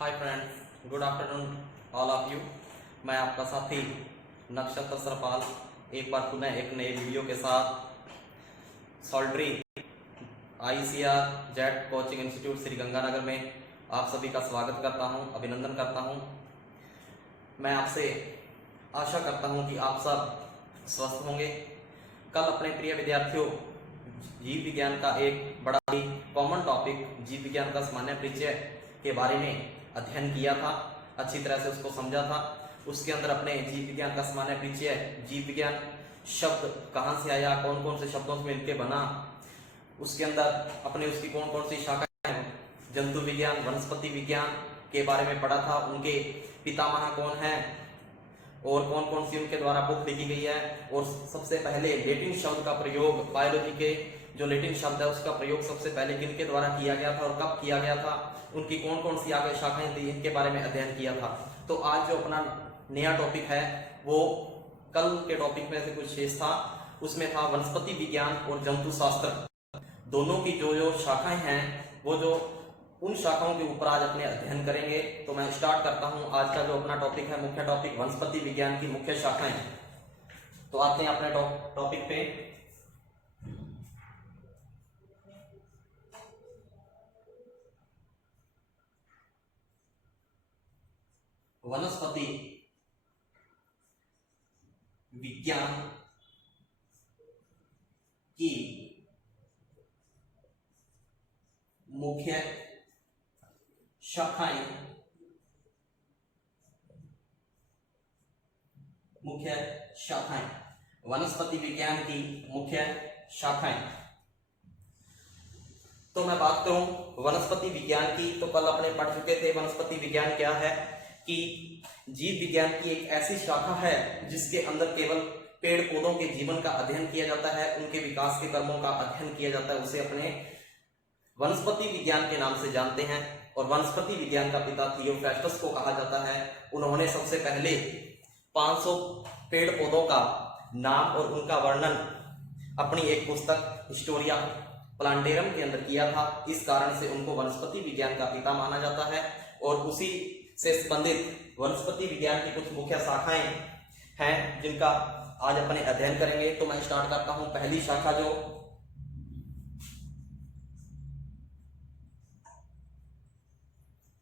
Hi friends, good afternoon all of you. मैं आपका साथी नक्षत्र सरपाल एक बार पुनः एक नए वीडियो के साथ सॉल्ट्री ICR jet coaching institute Shri Ganganagar में आप सभी का स्वागत करता हूं, अभिनंदन करता हूं। मैं आपसे आशा करता हूं कि आप सब स्वस्थ होंगे। कल अपने प्रिय विद्यार्थियों जीव विज्ञान का एक बड़ा ही कॉमन टॉपिक जीव विज्ञान का सामान्य परिचय के बारे में अध्ययन किया था, अच्छी तरह से उसको समझा था। उसके अंदर अपने जीव विज्ञान का सामान्य परिचय, जीव विज्ञान शब्द कहाँ से आया, कौन कौन से शब्दों से मिलकर बना, उसके अंदर अपने उसकी कौन कौन सी शाखाएं, जंतु विज्ञान, वनस्पति विज्ञान के बारे में पढ़ा था। उनके पितामह कौन हैं और कौन कौन सी उनके द्वारा बुक लिखी गई है। और सबसे पहले लैटिन शब्द का प्रयोग, बायोलॉजी के जो लैटिन शब्द है उसका प्रयोग सबसे पहले किनके द्वारा किया गया था और कब किया गया था, उनकी कौन कौन सी आगे शाखाएं थी, इनके बारे में अध्ययन किया था। तो आज जो अपना नया टॉपिक है वो कल के टॉपिक में से कुछ शेष था। उसमें था वनस्पति विज्ञान और जंतु शास्त्र, दोनों की जो जो शाखाएं हैं वो जो उन शाखाओं के ऊपर आज अपने अध्ययन करेंगे। तो मैं स्टार्ट करता हूं। आज का जो अपना टॉपिक है, मुख्य टॉपिक वनस्पति विज्ञान की मुख्य शाखाएं। तो आते हैं अपने टॉपिक पे। वनस्पति विज्ञान की मुख्य शाखाएं, वनस्पति विज्ञान की मुख्य शाखाएं। तो मैं बात करूं वनस्पति विज्ञान की, तो कल अपने पढ़ चुके थे वनस्पति विज्ञान क्या है, कि जीव विज्ञान की एक ऐसी शाखा है जिसके अंदर केवल पेड़ पौधों के जीवन का अध्ययन किया जाता है, उनके विकास के क्रमों का अध्ययन किया जाता है। उसे अपने वनस्पति विज्ञान के नाम से जानते हैं। और वनस्पति विज्ञान का पिता थियोफ्रास्टस को कहा जाता है। उन्होंने सबसे पहले 500 पेड़ पौधों का नाम और उनका वर्णन अपनी एक पुस्तक हिस्टोरिया प्लांटेरम के अंदर किया था। इस कारण से उनको वनस्पति विज्ञान का पिता माना जाता है। और उसी से संबंधित वनस्पति विज्ञान की कुछ मुख्य शाखाएं हैं जिनका आज अपने अध्ययन करेंगे। तो मैं स्टार्ट करता हूं। पहली शाखा जो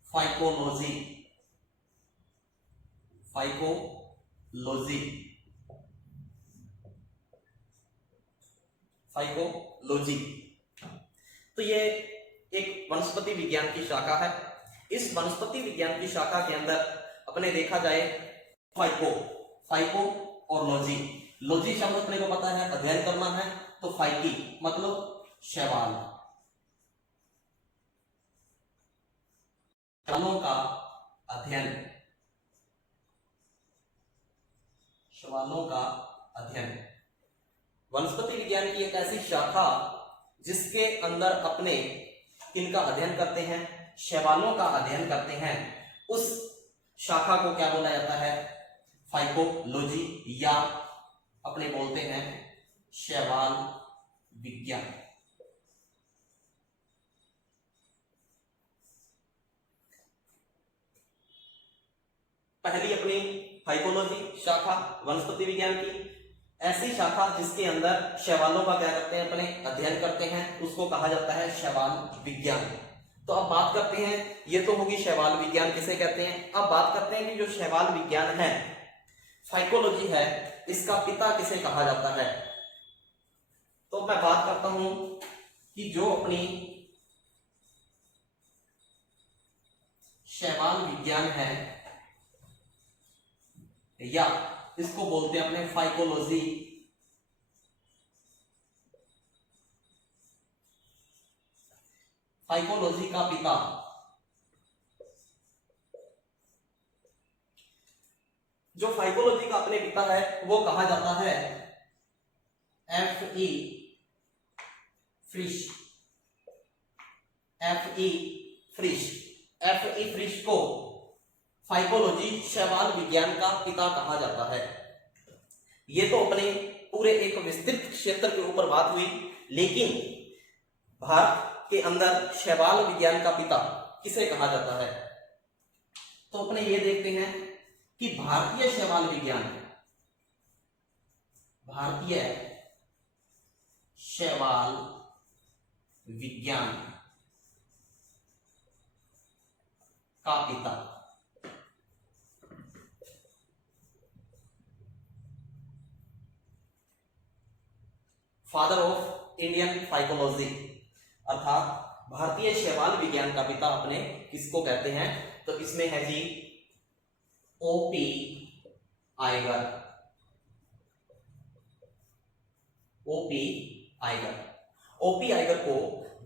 फाइकोलॉजी, तो ये एक वनस्पति विज्ञान की शाखा है। इस वनस्पति विज्ञान की शाखा के अंदर अपने देखा जाए फाइको और लॉजी शब्द अपने को पता है, अध्ययन करना है। तो फाइकी मतलब शैवाल, शैवालों का अध्ययन। वनस्पति विज्ञान की एक ऐसी शाखा जिसके अंदर अपने किनका अध्ययन करते हैं, शैवालों का अध्ययन करते हैं। उस शाखा को क्या बोला जाता है, फाइकोलॉजी, या अपने बोलते हैं शैवाल विज्ञान। पहली अपनी फाइकोलॉजी शाखा वनस्पति विज्ञान की, ऐसी शाखा जिसके अंदर शैवालों का क्या करते हैं, अपने अध्ययन करते हैं, उसको कहा जाता है शैवाल विज्ञान। तो अब बात करते हैं, ये तो होगी शैवाल विज्ञान किसे कहते हैं। अब बात करते हैं कि जो शैवाल विज्ञान है, फाइकोलॉजी है, इसका पिता किसे कहा जाता है। तो मैं बात करता हूं कि जो अपनी शैवाल विज्ञान है, या इसको बोलते हैं अपने फाइकोलॉजी, का पिता जो फाइकोलॉजी का अपने पिता है वो कहा जाता है F.E. फ्रिश। F.E. फ्रिश को फाइकोलॉजी, शैवाल विज्ञान का पिता कहा जाता है। ये तो अपने पूरे एक विस्तृत क्षेत्र के ऊपर बात हुई, लेकिन भारत के अंदर शैवाल विज्ञान का पिता किसे कहा जाता है? तो अपने ये देखते हैं कि भारतीय शैवाल विज्ञान, भारतीय शैवाल विज्ञान का पिता फादर ऑफ इंडियन फाइकोलॉजी, अर्थात भारतीय शैवाल विज्ञान का पिता अपने किसको कहते हैं? तो इसमें है जी ओपी आइगर। ओपी आइगर, ओपी आइगर को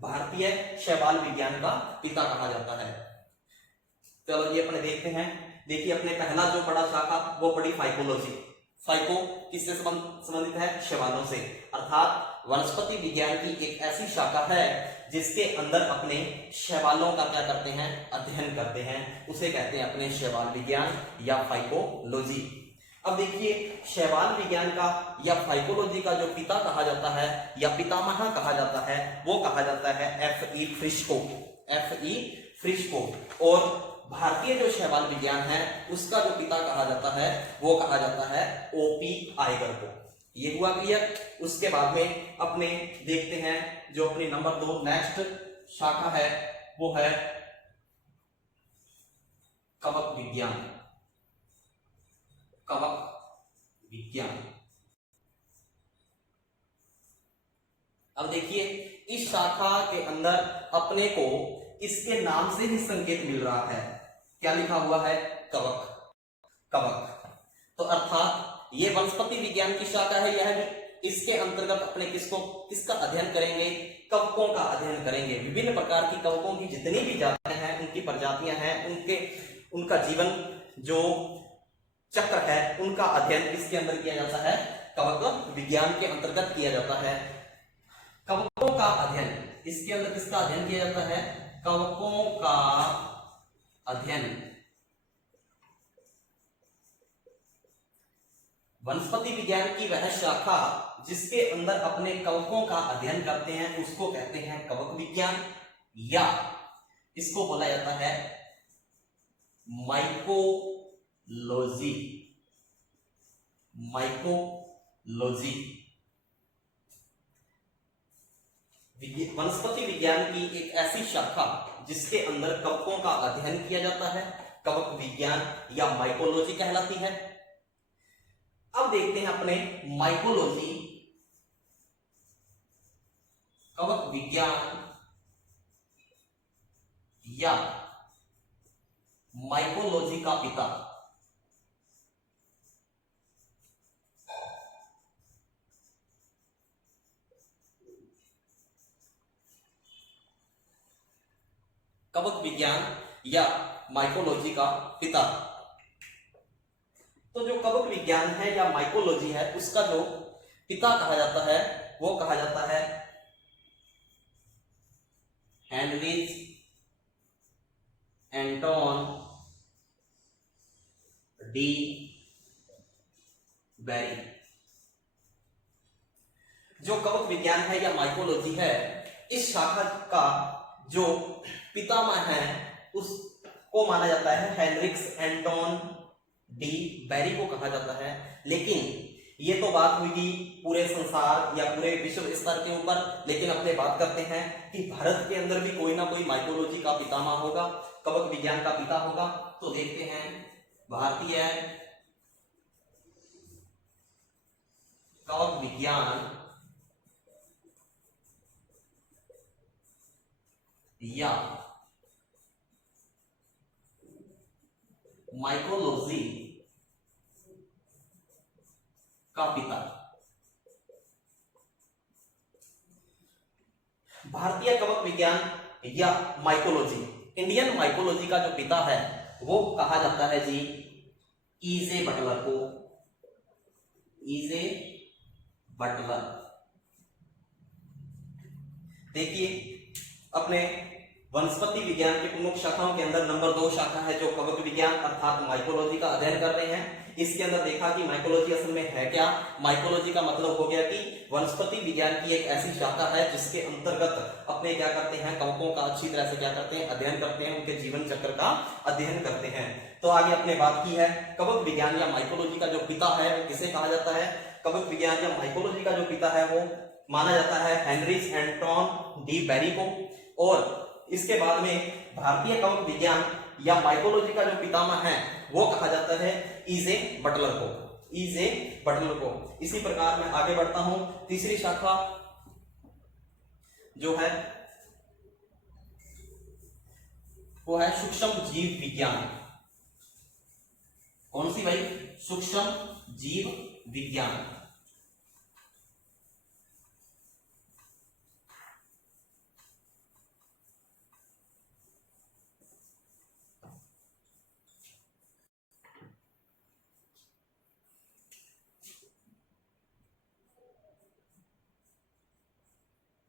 भारतीय शैवाल विज्ञान का पिता कहा जाता है। चलो ये अपने देखते हैं। देखिए अपने पहला जो बड़ा शाखा वो पड़ी फाइकोलॉजी। फाइको किससे संबंधित है? शैवालों से, अर्थात वनस्पति विज्ञान की एक ऐसी शाखा है जिसके अंदर अपने शैवालों का क्या करते हैं? अध्ययन करते हैं। उसे कहते हैं अपने शैवाल विज्ञान या फाइकोलॉजी। अब देखिए शैवाल विज्ञान का या फाइकोलॉजी का जो पिता कहा जाता है या पितामह कहा जाता है वो कहा जाता है F.E. फ्रिस्को। F.E. फ्रिस्को। और भारतीय जो शैवाल विज्ञान है उसका जो पिता कहा जाता है वो कहा जाता है ओपी आइगर को। ये हुआ क्लियर। उसके बाद में अपने देखते हैं जो अपनी नंबर 2 नेक्स्ट शाखा है वो है कवक विज्ञान। कवक विज्ञान। अब देखिए इस शाखा के अंदर अपने को इसके नाम से ही संकेत मिल रहा है। क्या लिखा हुआ है? कवक। कवक। तो अर्थात ये वनस्पति विज्ञान की शाखा है। यह इसके अंतर्गत अपने किसका अध्ययन करेंगे? कवकों का अध्ययन करेंगे। विभिन्न प्रकार की कवकों की जितनी भी जातियां हैं, उनकी प्रजातियां हैं, उनका जीवन जो चक्र है उनका अध्ययन किसके अंदर किया जाता है? कवक विज्ञान के अंतर्गत किया जाता है। कवकों का अध्ययन, इसके अंदर किसका अध्ययन किया जाता है? कवकों का अध्ययन। वनस्पति विज्ञान की वह शाखा जिसके अंदर अपने कवकों का अध्ययन करते हैं उसको कहते हैं कवक विज्ञान, या इसको बोला जाता है माइकोलॉजी। माइकोलॉजी। वनस्पति विज्ञान की एक ऐसी शाखा जिसके अंदर कवकों का अध्ययन किया जाता है, कवक विज्ञान या माइकोलॉजी कहलाती है। अब देखते हैं अपने माइकोलॉजी, कवक विज्ञान या माइकोलॉजी का पिता। कवक विज्ञान या माइकोलॉजी का पिता। तो जो कवक विज्ञान है या माइकोलॉजी है उसका जो पिता कहा जाता है वो कहा जाता है हेनरिच एंटोन डी बेरी। जो कवक विज्ञान है या माइकोलॉजी है इस शाखा का जो पितामह है उसको माना जाता है हेनरिक्स एंटोन डी बेरी को कहा जाता है। लेकिन ये तो बात हुई कि पूरे संसार या पूरे विश्व स्तर के ऊपर, लेकिन अपने बात करते हैं कि भारत के अंदर भी कोई ना कोई माइकोलॉजी का पितामह होगा, कवक विज्ञान का पिता होगा। तो देखते हैं भारतीय कवक विज्ञान या माइकोलॉजी का पिता। भारतीय कवक विज्ञान या माइकोलॉजी, इंडियन माइकोलॉजी का जो पिता है वो कहा जाता है जी ईजे बटलर को। E J Butler. देखिए अपने वनस्पति विज्ञान की प्रमुख शाखाओं के अंदर नंबर 2 शाखा है जो कवक विज्ञान अर्थात माइकोलॉजी का अध्ययन कर रहे हैं। इसके अंदर देखा कि माइकोलॉजी असल में है क्या। माइकोलॉजी का मतलब हो गया कि वनस्पति विज्ञान की एक ऐसी शाखा है जिसके अंतर्गत अपने क्या करते हैं, कवकों का अच्छी तरह से क्या करते हैं, अध्ययन करते हैं, उनके जीवन चक्र का अध्ययन करते हैं। तो आगे अपने बात की है, कवक विज्ञान या माइकोलॉजी का जो पिता है वो किसे कहा जाता है? कवक विज्ञान या माइकोलॉजी का जो पिता है वो माना जाता है हेनरिच एंटोन डी बेरी को। और इसके बाद में भारतीय कवक विज्ञान या माइकोलॉजी का जो पितामह है वो कहा जाता है ईजे बटलर को, ईजे बटलर को। इसी प्रकार मैं आगे बढ़ता हूं, तीसरी शाखा जो है वो है सूक्ष्म जीव विज्ञान। कौन सी भाई? सूक्ष्म जीव विज्ञान।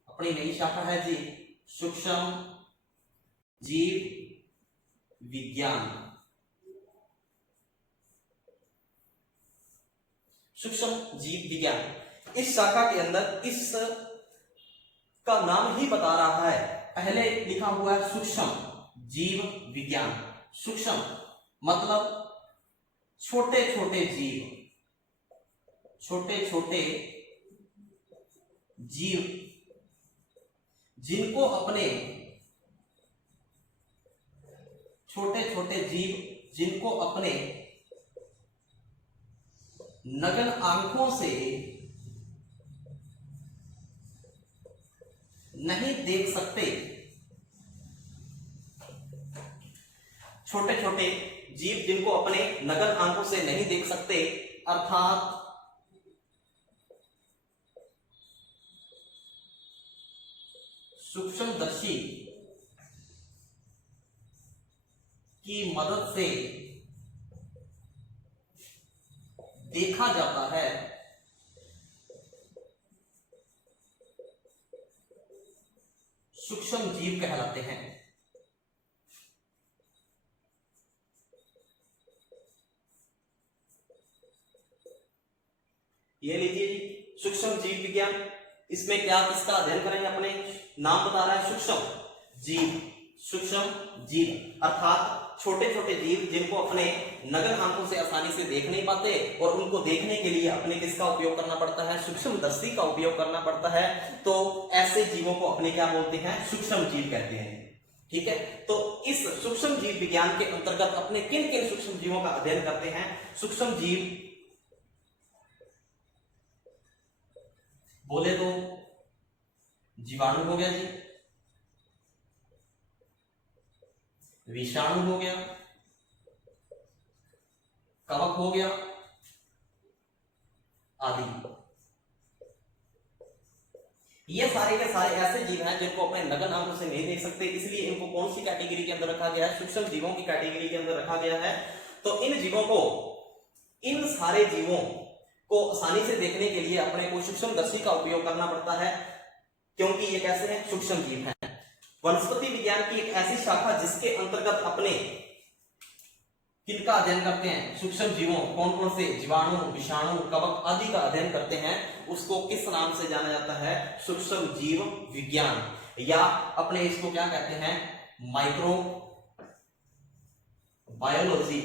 अपनी नई शाखा है जी सूक्ष्म जीव विज्ञान। सूक्ष्म जीव विज्ञान इस शाखा के अंदर, इस का नाम ही बता रहा है, पहले लिखा हुआ है सूक्ष्म जीव विज्ञान। सूक्ष्म मतलब छोटे छोटे जीव, छोटे छोटे जीव जिनको अपने, छोटे छोटे जीव जिनको अपने नग्न आंखों से नहीं देख सकते, छोटे छोटे जीव जिनको अपने नग्न आंखों से नहीं देख सकते, अर्थात सूक्ष्मदर्शी की मदद से देखा जाता है, सूक्ष्म जीव कहलाते हैं। ये लीजिए जी सूक्ष्म जीव विज्ञान। इसमें क्या, किसका अध्ययन करेंगे? अपने नाम बता रहा है सूक्ष्म जीव, सूक्ष्म जीव अर्थात छोटे छोटे जीव जिनको अपने नग्न आंखों से आसानी से देख नहीं पाते और उनको देखने के लिए अपने किसका उपयोग करना पड़ता है? सूक्ष्मदर्शी का उपयोग करना पड़ता है। तो ऐसे जीवों को अपने क्या बोलते हैं? सूक्ष्म जीव कहते हैं। ठीक है, तो इस सूक्ष्म जीव विज्ञान के अंतर्गत अपने किन किन सूक्ष्म जीवों का अध्ययन करते हैं? सूक्ष्म जीव बोले तो जीवाणु हो गया जी, विषाणु हो गया, कवक हो गया आदि। ये सारे के सारे ऐसे जीव हैं जिनको अपने नग्न आंखों से नहीं देख सकते, इसलिए इनको कौन सी कैटेगरी के अंदर रखा गया है? सूक्ष्म जीवों की कैटेगरी के अंदर रखा गया है। तो इन जीवों को, इन सारे जीवों को आसानी से देखने के लिए अपने को सूक्ष्मदर्शी का उपयोग करना पड़ता है, क्योंकि ये कैसे हैं? सूक्ष्म जीव हैं। वनस्पति विज्ञान की एक ऐसी शाखा जिसके अंतर्गत अपने किनका अध्ययन करते हैं? सूक्ष्म जीवों, कौन कौन से? जीवाणु, विषाणु, कवक आदि का अध्ययन करते हैं, उसको किस नाम से जाना जाता है? सूक्ष्म जीव विज्ञान, या अपने इसको क्या कहते हैं? माइक्रो बायोलॉजी,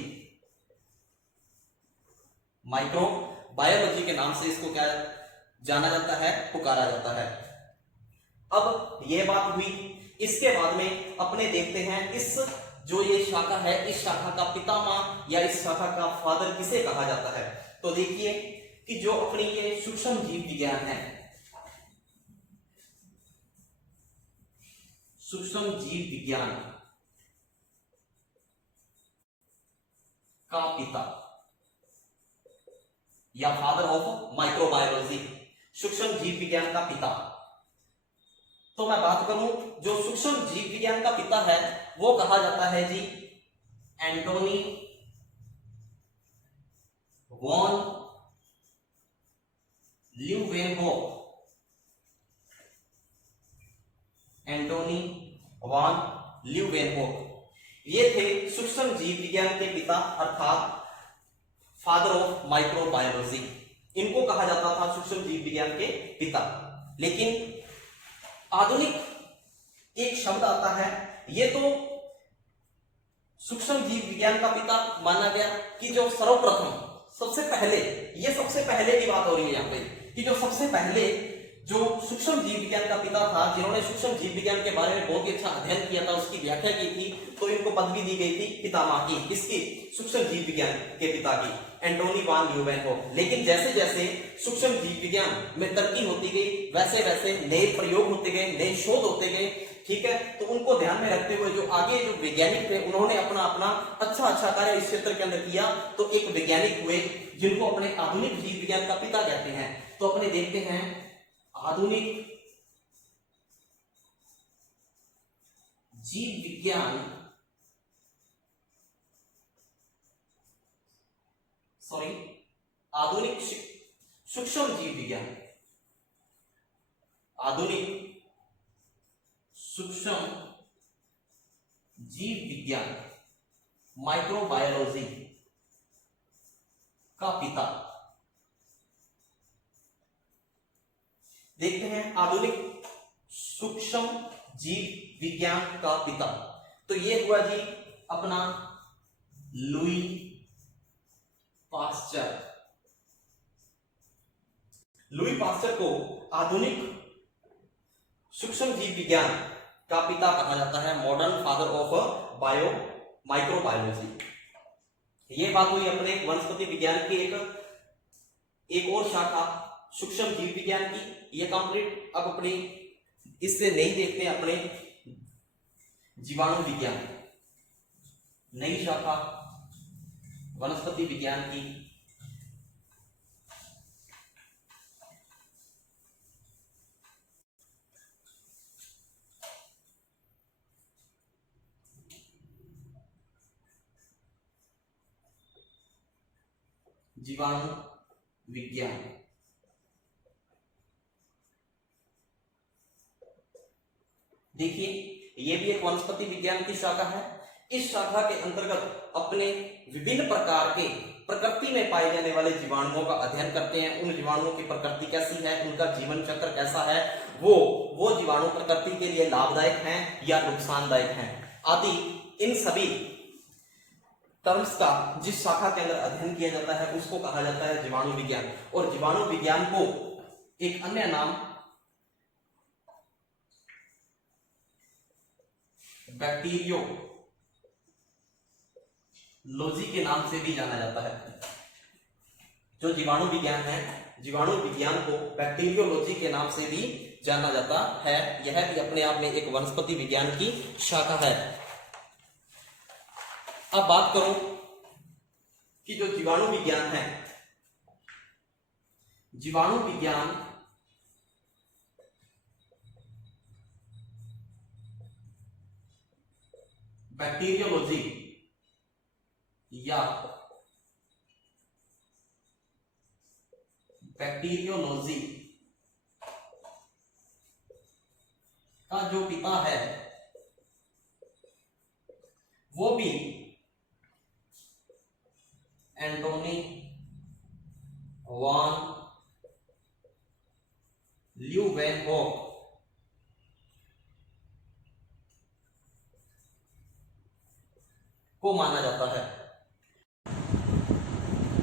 माइक्रो बायोलॉजी के नाम से इसको क्या जाना जाता है? पुकारा जाता है। अब यह बात हुई, इसके बाद में अपने देखते हैं इस जो ये शाखा है, इस शाखा का पितामह या इस शाखा का फादर किसे कहा जाता है? तो देखिए कि जो अपनी ये सूक्ष्म जीव विज्ञान है, सूक्ष्म जीव विज्ञान का पिता या फादर ऑफ माइक्रोबायोलॉजी, सूक्ष्म जीव विज्ञान का पिता। तो मैं बात करूं जो सूक्ष्म जीव विज्ञान का पिता है वो कहा जाता है जी एंटोनी वॉन ल्यूवेनहोक, एंटोनी वॉन ल्यूवेनहोक। ये थे सूक्ष्म जीव विज्ञान के पिता अर्थात फादर ऑफ माइक्रोबायोलॉजी। इनको कहा जाता था सूक्ष्म जीव विज्ञान के पिता। लेकिन आधुनिक एक शब्द आता है, ये तो सूक्ष्म जीव विज्ञान का पिता माना गया कि जो सर्वप्रथम सबसे पहले, ये सबसे पहले की बात हो रही है यहाँ पे कि जो सबसे पहले जो सूक्ष्म जीव विज्ञान का पिता था, जिन्होंने सूक्ष्म जीव विज्ञान के बारे में बहुत ही अच्छा अध्ययन किया था, उसकी व्याख्या की थी, तो इनको पदवी दी गई थी पितामह की। किसकी? सूक्ष्म जीव विज्ञान के पिता की, एंटोनी वान ल्यूवेनहोफ। लेकिन जैसे जैसे सूक्ष्म जीव विज्ञान में तरक्की होती गई, वैसे वैसे नए प्रयोग होते गए, नए शोध होते गए, ठीक है। तो उनको ध्यान में रखते हुए जो आगे जो वैज्ञानिक थे, उन्होंने अपना अपना अच्छा कार्य इस क्षेत्र के अंदर किया। तो एक वैज्ञानिक हुए जिनको अपने आधुनिक जीव विज्ञान का पिता कहते हैं। तो अपने देखते हैं आधुनिक जीव विज्ञान, आधुनिक सूक्ष्म जीव विज्ञान, आधुनिक सूक्ष्म जीव विज्ञान, माइक्रोबायोलॉजी का पिता। देखते हैं आधुनिक सूक्ष्म जीव विज्ञान का पिता। तो ये हुआ जी अपना लुई पास्चर। लुई पास्चर को आधुनिक सूक्ष्म जीव विज्ञान का पिता कहा जाता है, मॉडर्न फादर ऑफ माइक्रोबायोलॉजी। ये बात हुई अपने वनस्पति विज्ञान की एक और शाखा सूक्ष्म जीव विज्ञान की, ये कंप्लीट। अब अपनी इससे नहीं देखते अपने जीवाणु विज्ञान, नई शाखा वनस्पति विज्ञान की। जीवाणु विज्ञान, देखिए ये भी एक वनस्पति विज्ञान की शाखा है। इस शाखा के अंतर्गत अपने विभिन्न प्रकार के प्रकृति में पाए जाने वाले जीवाणुओं का अध्ययन करते हैं। उन जीवाणुओं की प्रकृति कैसी है, उनका जीवन चक्र कैसा है, वो जीवाणु प्रकृति के लिए लाभदायक हैं या नुकसानदायक हैं आदि, इन सभी टर्म्स का जिस शाखा के अंदर अध्ययन किया जाता है उसको कहा जाता है जीवाणु विज्ञान। और जीवाणु विज्ञान को एक अन्य नाम बैक्टीरियोलॉजी के नाम से भी जाना जाता है। जो जीवाणु विज्ञान है, जीवाणु विज्ञान को बैक्टीरियोलॉजी के नाम से भी जाना जाता है। यह भी अपने आप में एक वनस्पति विज्ञान की शाखा है। अब बात करो कि जो जीवाणु विज्ञान है, जीवाणु विज्ञान बैक्टीरियोलॉजी या बैक्टीरियोलॉजी का जो पिता है वो भी एंटोनी वान ल्यूवेनहोफ को माना जाता है।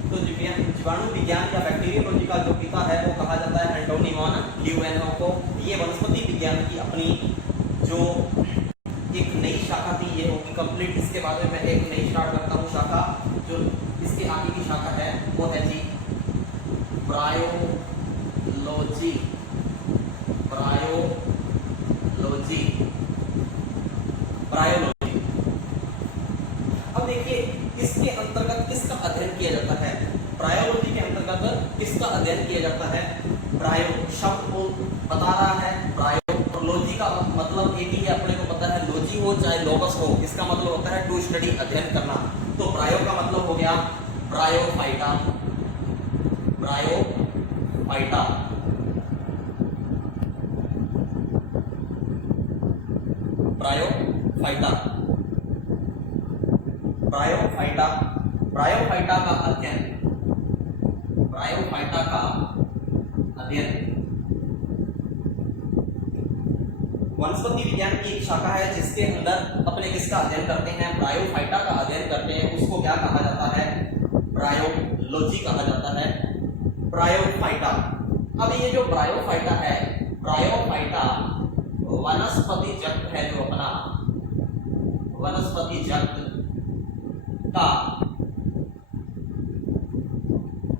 तो जीवाणु विज्ञान या बैक्टीरियोलॉजी का जो पिता है वो कहा जाता है एंटोनी वान ल्यूवेनहोफ को। ये वनस्पति विज्ञान की अपनी जो एक नई शाखा थी ये होगी कंप्लीट। इसके बाद में मैं एक नई स्टार्ट करता हूँ शाखा। जो इसके आगे की शाखा है वो है जी ब्रायोलॉजी। ब्रायोलॉजी अब देखिए इसके अंतर्गत किसका अध्ययन किया जाता है। ब्रायोलॉजी के अंतर्गत किसका अध्ययन किया जाता है। ब्रायो शब्द को बता रहा है। ब्रायो और लॉजी का मतलब एक ही है, अपने को पता है। लॉजी हो चाहे लोगस हो, इसका मतलब होता है टू स्टडी, अध्ययन करना। तो ब्रायो का मतलब हो गया bryophyta. Bryophyta bryophyta bryophyta bryophyta का अध्ययन, ब्रायोफाइटा का अध्ययन वनस्पति विज्ञान की एक शाखा है जिसके अंदर अपने किसका अध्ययन करते हैं, ब्रायोफाइटा का अध्ययन करते हैं, उसको क्या कहा जाता है, ब्रायोलॉजी कहा जाता है, ब्रायोफाइटा। अब ये जो ब्रायोफाइटा है, ब्रायोफाइटा वनस्पति जगत है, जो अपना वनस्पति जगत का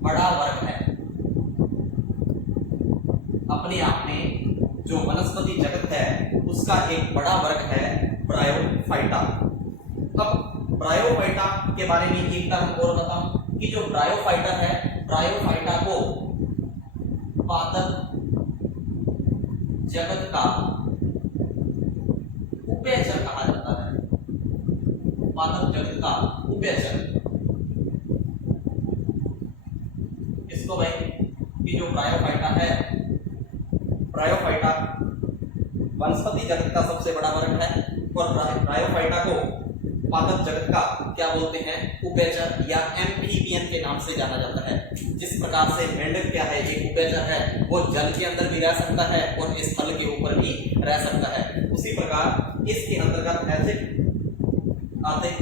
बड़ा वर्ग है। अपने आप में जो वनस्पति जगत है उसका एक बड़ा वर्ग है ब्रायोफाइटा। अब ब्रायोफाइटा के बारे में एक टर्म और बताऊं कि जो ब्रायोफाइटा है, ब्रायोफाइटा को पादप जगत का उभयचर कहा जाता है, पादप जगत का उभयचर। इसको भाई कि जो ब्रायोफाइटा है, ब्रायोफाइटा वनस्पति जगत का सबसे बड़ा वर्ग है और ब्रायोफाइटा को पादप जगत का क्या बोलते हैं, उभयचर या एम्फीबियन के नाम से जाना जाता है। जिस प्रकार से मेंढक क्या है, एक उभयचर है, वो जल के अंदर भी रह सकता है और इस फल के ऊपर भी रह सकता है, उसी प्रकार इसके अंतर्गत ऐसे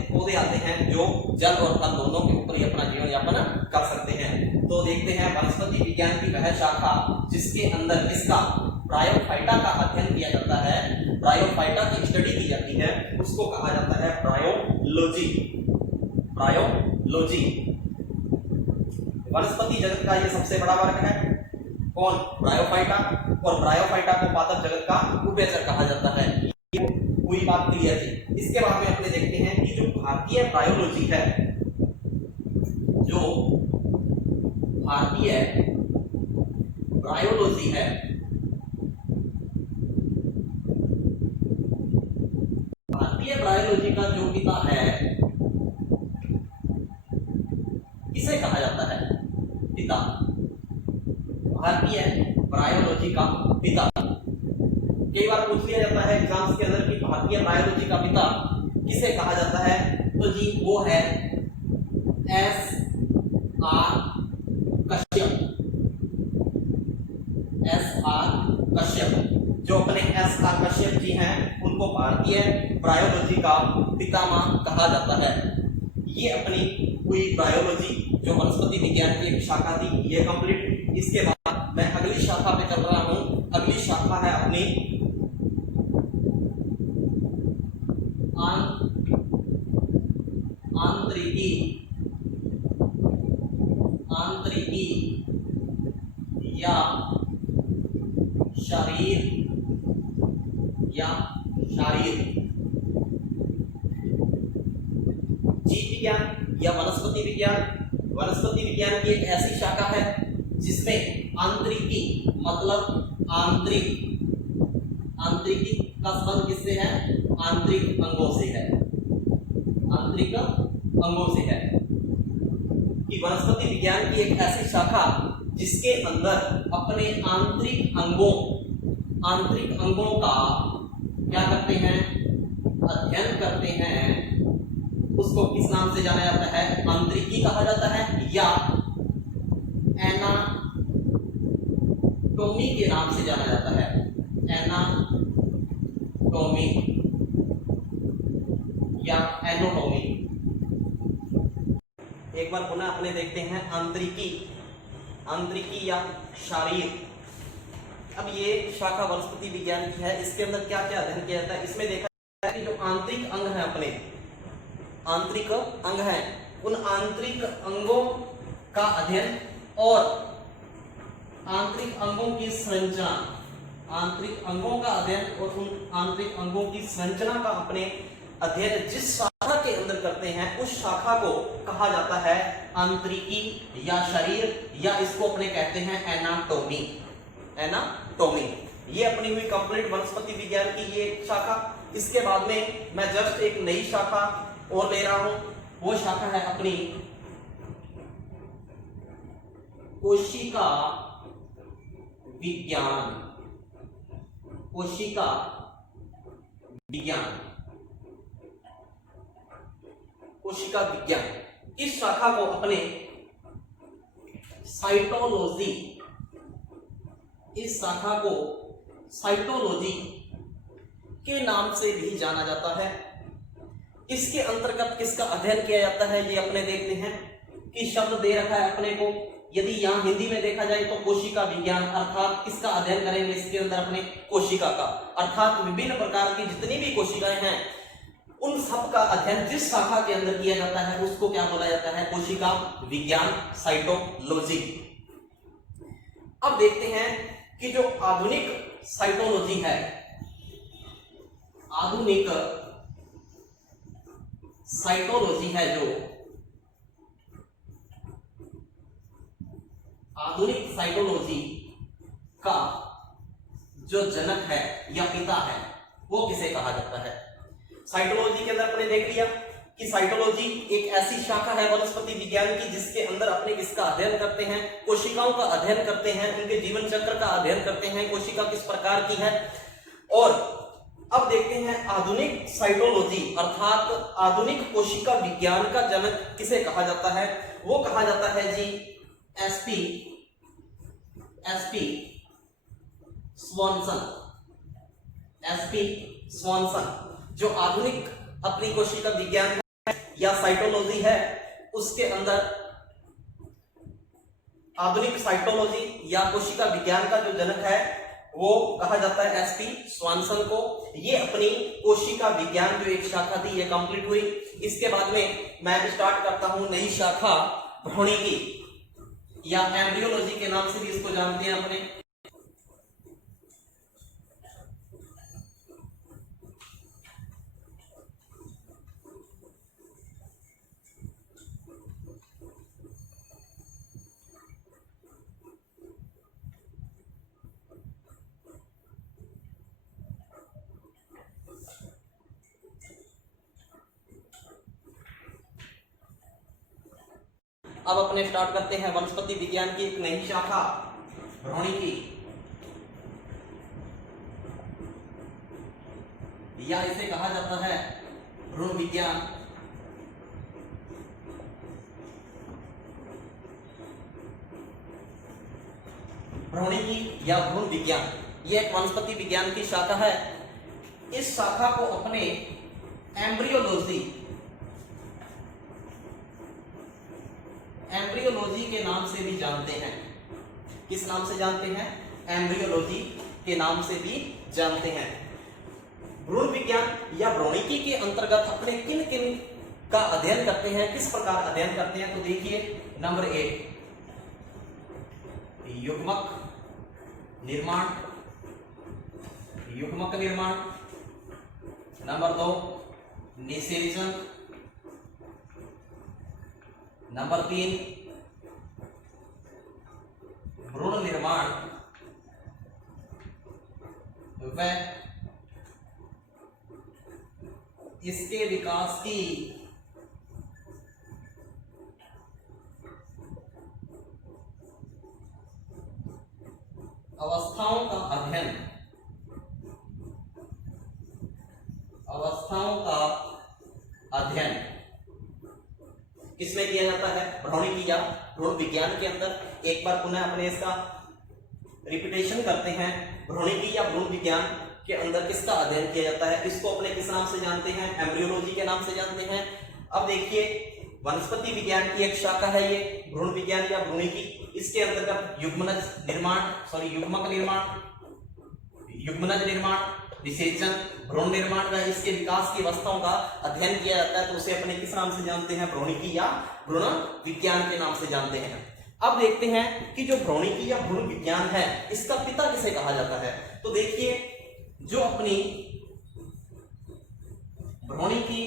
पौधे आते हैं जो जल और फल दोनों के ऊपर ही अपना जीवन यापन कर सकते हैं। तो देखते हैं वनस्पति विज्ञान की वह शाखा जिसके अंदर इसका ब्रायोफाइटा का अध्ययन किया जाता है, ब्रायोफाइटा की स्टडी की जाती है, उसको कहा जाता है ब्रायोलॉजी। ब्रायोलॉजी वनस्पति जगत का ये सबसे बड़ा वर्ग है, कौन, ब्रायोफाइटा, और ब्रायोफाइटा को पादप जगत का उभयचर कहा जाता है। पूरी बात क्लियर थी। इसके बाद में अपने देखते हैं कि जो भारतीय ब्रायोलॉजी है, जो भारतीय ब्रायोलॉजी है, भारतीय ब्रायोलॉजी का जो पिता है किसे कहा जाता है, पिता, भारतीय ब्रायोलॉजी का पिता। कई बार पूछ लिया जाता है एग्जाम्स के अंदर कि भारतीय ब्रायोलॉजी का पिता किसे कहा जाता है, तो जी वो है S.R. कश्यप। S.R. कश्यप, जो अपने S.R. कश्यप जी हैं, उनको भारतीय ब्रायोलॉजी का पितामह कहा जाता है। ये अपनी पूरी ब्रायोलॉजी जो वनस्पति विज्ञान की एक शाखा थी, ये कंप्लीट। इसके बाद मैं अगली शाखा पे चल रहा हूं। अगली शाखा है अपनी आंतरिकी या शरीर जीव विज्ञान या वनस्पति विज्ञान। वनस्पति विज्ञान की एक ऐसी शाखा है जिसमें आंतरिकी मतलब आंतरिकी का संबंध किससे है, आंतरिक अंगों से है, आंतरिक अंगों से है। कि वनस्पति विज्ञान की एक ऐसी शाखा जिसके अंदर अपने आंतरिक अंगों का क्या करते हैं, अध्ययन करते हैं, उसको किस नाम से जाना जाता है, आंतरिकी कहा जाता है या एनाटोमी के नाम से जाना जाता है, एनाटोमी या एनोटोमी। एक बार पुनः अपने देखते हैं आंतरिकी या शरीर। अब ये शाखा वनस्पति विज्ञान की है, इसके अंदर क्या क्या अध्ययन किया जाता है। इसमें देखा जाता है कि जो आंतरिक अंग है, अपने आंतरिक अंग हैं, उन आंतरिक अंगों का अध्ययन और आंतरिक अंगों की संरचना, आंतरिक अंगों का अध्ययन और उन आंतरिक अंगों की संरचना का अपने अध्ययन जिस शाखा के अंदर करते हैं, उस शाखा को कहा जाता है आंतरिकी या शरीर, या इसको अपने कहते हैं एनाटोमी। एनाटोमी ये अपनी हुई कंप्लीट वनस्पति विज्ञान की ये शाखा। इसके बाद में मैं जस्ट एक नई शाखा और ले रहा हूं, वो शाखा है अपनी कोशिका विज्ञान। कोशिका विज्ञान, कोशिका विज्ञान, इस शाखा को अपने साइटोलॉजी, इस शाखा को साइटोलॉजी के नाम से भी जाना जाता है। इसके अंतर्गत किसका अध्ययन किया जाता है ये अपने देखते हैं कि शब्द दे रखा है अपने को। यदि यहाँ हिंदी में देखा जाए तो कोशिका विज्ञान, अर्थात किसका अध्ययन करेंगे इसके अंदर अपने कोशिका का, अर्थात विभिन्न प्रकार की जितनी भी कोशिकाएं हैं उन सब का अध्ययन जिस शाखा के अंदर किया जाता है उसको क्या बोला जाता है, कोशिका विज्ञान, साइटोलॉजी। अब देखते हैं कि जो आधुनिक साइटोलॉजी है, आधुनिक साइटोलॉजी है, जो आधुनिक साइटोलॉजी का जो जनक है या पिता है वो किसे कहा जाता है। साइटोलॉजी के अंदर अपने देख लिया कि साइटोलॉजी एक ऐसी शाखा है वनस्पति विज्ञान की जिसके अंदर अपने किसका अध्ययन करते हैं, कोशिकाओं का अध्ययन करते हैं, उनके जीवन चक्र का अध्ययन करते हैं, कोशिका किस प्रकार की है। और अब देखते हैं आधुनिक साइटोलॉजी अर्थात आधुनिक कोशिका विज्ञान का जनक किसे कहा जाता है, वो कहा जाता है जी एसपी स्वानसन। एसपी स्वानसन जो आधुनिक अपनी कोशिका विज्ञान है या साइटोलॉजी है उसके अंदर आधुनिक साइटोलॉजी या कोशिका विज्ञान का जो जनक है वो कहा जाता है एसपी स्वानसन को। ये अपनी कोशिका विज्ञान जो एक शाखा थी ये कंप्लीट हुई। इसके बाद में मैं स्टार्ट करता हूं नई शाखा भ्रूणिकी या एम्ब्रियोलॉजी के नाम से भी इसको जानते हैं अपने। अब अपने स्टार्ट करते हैं वनस्पति विज्ञान की एक नई शाखा भ्रूणिकी या इसे कहा जाता है भ्रूण विज्ञान। भ्रूणिकी या भ्रूण विज्ञान ये एक वनस्पति विज्ञान की शाखा है। इस शाखा को अपने एम्ब्रियोलॉजी के नाम से भी जानते हैं। किस नाम से जानते हैं, एम्ब्रियोलॉजी के नाम से भी जानते हैं। भ्रूण विज्ञान या भ्रूणिकी के अंतर्गत अपने किन किन का अध्ययन करते हैं, किस प्रकार अध्ययन करते हैं, तो देखिए नंबर 1 युग्मक निर्माण, युग्मक निर्माण। नंबर 2 निषेचन। नंबर 3 भ्रूण निर्माण व इसके विकास की अवस्थाओं का अध्ययन, अवस्थाओं का अध्ययन किसमें किया जाता है, भ्रूणिकी या भ्रूण विज्ञान के अंदर। एक बार पुनः अपने इसका रिपीटेशन करते हैं। भ्रूणिकी या भ्रूण विज्ञान के अंदर किसका अध्ययन किया जाता है, इसको अपने किस नाम से जानते हैं, एम्ब्रियोलॉजी के नाम से जानते हैं। अब देखिए वनस्पति विज्ञान की एक शाखा है ये भ्रूण विज्ञान या भ्रूणिकी। इसके अंतर्गत युग्मनज निर्माण, निषेचन, भ्रूण निर्माण व इसके विकास की अवस्थाओं का अध्ययन किया जाता है, तो उसे अपने किस नाम से जानते हैं, भ्रूणिकी या भ्रूण विज्ञान के नाम से जानते हैं। अब देखते हैं कि जो भ्रूणिकी या भ्रूण विज्ञान है इसका पिता किसे कहा जाता है। तो देखिए जो अपनी भ्रूणिकी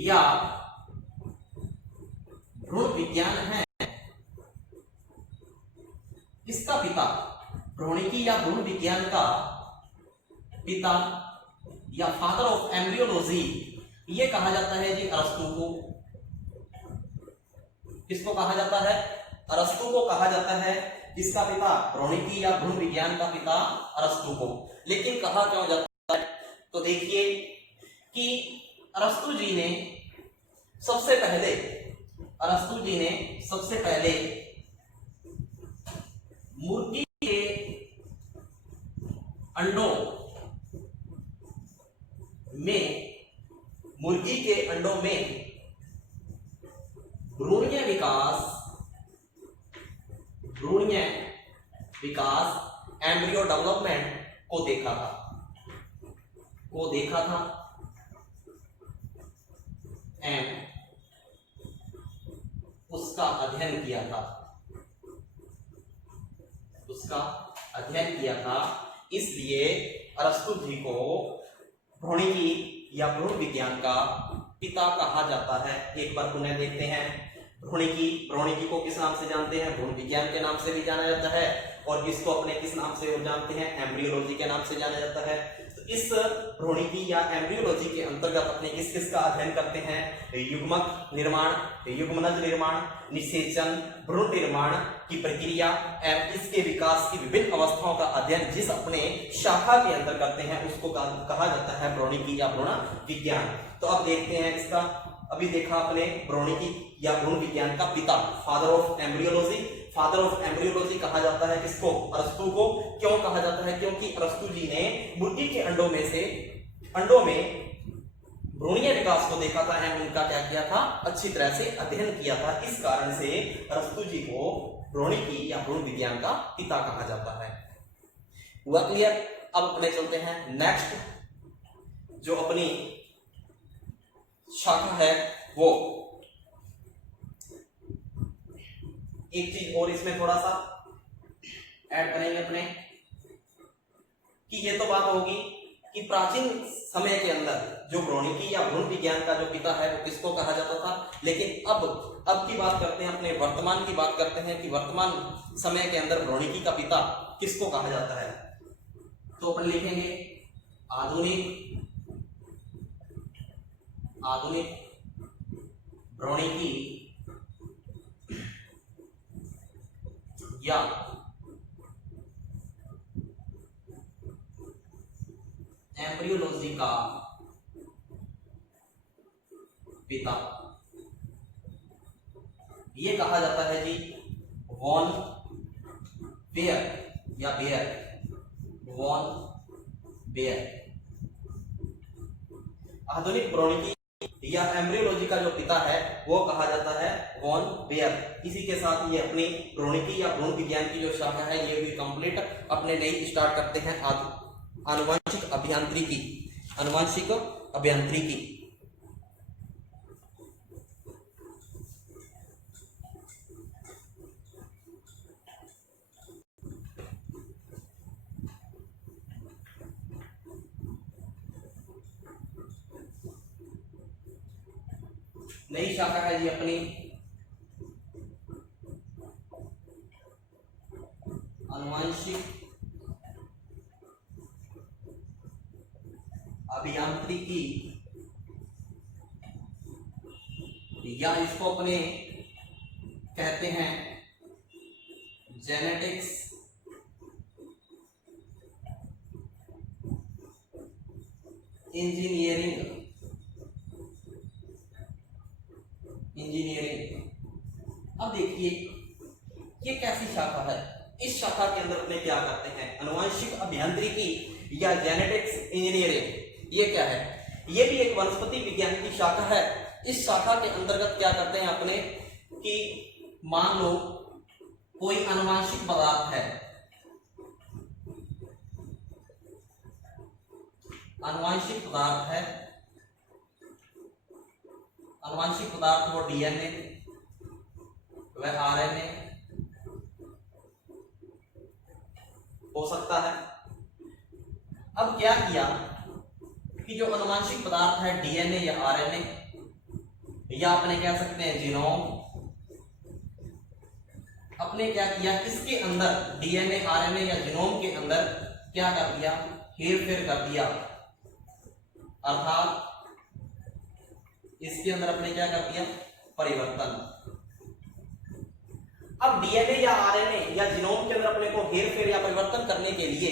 या भ्रूण विज्ञान है इसका पिता, भ्रूणिकी या भ्रूण विज्ञान का पिता या फादर ऑफ एम्ब्रियोलॉजी ये कहा जाता है जी अरस्तु को। किसको कहा जाता है, अरस्तु को कहा जाता है। किसका पिता, भ्रूणिकी या भ्रूण विज्ञान का पिता अरस्तु को। लेकिन कहा क्यों जाता है, तो देखिए कि अरस्तु जी ने सबसे पहले मुर्गी के अंडों में मुर्गी के अंडों में भ्रूणीय विकास एम्ब्रियो डेवलपमेंट को देखा था एंड उसका अध्ययन किया था। इसलिए अरस्तु जी को भ्रूणिकी या भ्रूण विज्ञान का पिता कहा जाता है। एक बार पुनः देखते हैं, भ्रूणिकी को किस नाम से जानते हैं? भ्रूण विज्ञान के नाम से भी जाना जाता है, और इसको अपने किस नाम से जानते हैं? एम्ब्रियोलॉजी के नाम से जाना जाता है। तो इस भ्रूणिकी या एम्ब्रियोलॉजी के अंतर्गत अपने किस का अध्ययन करते हैं? युग्मक निर्माण, युग्मनज निर्माण, निषेचन, भ्रूण निर्माण की प्रक्रिया एवं इसके विकास की विभिन्न अवस्थाओं का अध्ययन जिस अपने शाखा के अंदर करते हैं उसको कहा जाता है भ्रूणिकी या भ्रूण विज्ञान। तो अब देखते हैं इसका, अभी देखा अपने भ्रूणिकी या भ्रूण विज्ञान का पिता, फादर ऑफ एम्ब्रियोलॉजी कहा जाता है किसको? अरस्तु को। क्यों कहा जाता है? क्योंकि अरस्तु जी ने मुर्गी के अंडों में भ्रूणीय विकास को देखा था एवं उनका क्या किया था? अच्छी तरह से अध्ययन किया था। इस कारण से अरस्तु जी को भ्रूणिकी या भ्रूण विज्ञान का पिता कहा जाता है। हुआ क्लियर? अब अपने चलते हैं नेक्स्ट, जो अपनी शाखा है वो एक चीज और इसमें थोड़ा सा ऐड करेंगे अपने, कि ये तो बात होगी कि प्राचीन समय के अंदर जो भ्रूणिकी या भ्रूण विज्ञान का जो पिता है वो किसको कहा जाता था। लेकिन अब की बात करते हैं, अपने वर्तमान की बात करते हैं कि वर्तमान समय के अंदर भ्रूणिकी का पिता किसको कहा जाता है। तो अपन लिखेंगे आधुनिक भ्रूणिकी या एम्ब्रियोलॉजी का पिता ये कहा जाता है जी वॉन बेयर। आधुनिक भ्रूणिकी या एम्ब्रियोलॉजी का जो पिता है वो कहा जाता है वॉन बेयर। इसी के साथ ये अपनी भ्रूणिकी या भ्रूण विज्ञान की जो शाखा है ये भी कंप्लीट अपने नई स्टार्ट करते हैं आनुवंशिक अभियांत्रिकी। नई शाखा है जी अपनी आनुवंशिक अभियांत्रिकी, या इसको अपने कहते हैं जेनेटिक्स इंजीनियरिंग। अब देखिए ये कैसी शाखा है। इस शाखा के अंदर अपने क्या करते हैं? आनुवंशिक अभियांत्रिकी या जेनेटिक्स इंजीनियरिंग, ये क्या है? ये भी एक वनस्पति विज्ञान की शाखा है। इस शाखा के अंतर्गत क्या करते हैं अपने, कि मान लो कोई आनुवंशिक पदार्थ है, आनुवंशिक पदार्थ वो डीएनए वह आरएनए हो सकता है। अब क्या किया कि जो आनुवंशिक पदार्थ है डीएनए या आरएनए, या अपने कह सकते हैं जीनोम, अपने क्या किया इसके अंदर डीएनए आरएनए या जीनोम के अंदर क्या कर दिया? हेरफेर कर दिया। अर्थात इसके अंदर अपने क्या कर दिया? परिवर्तन। अब डीएनए या आरएनए या जीनोम के अंदर अपने को हेरफेर या परिवर्तन करने के लिए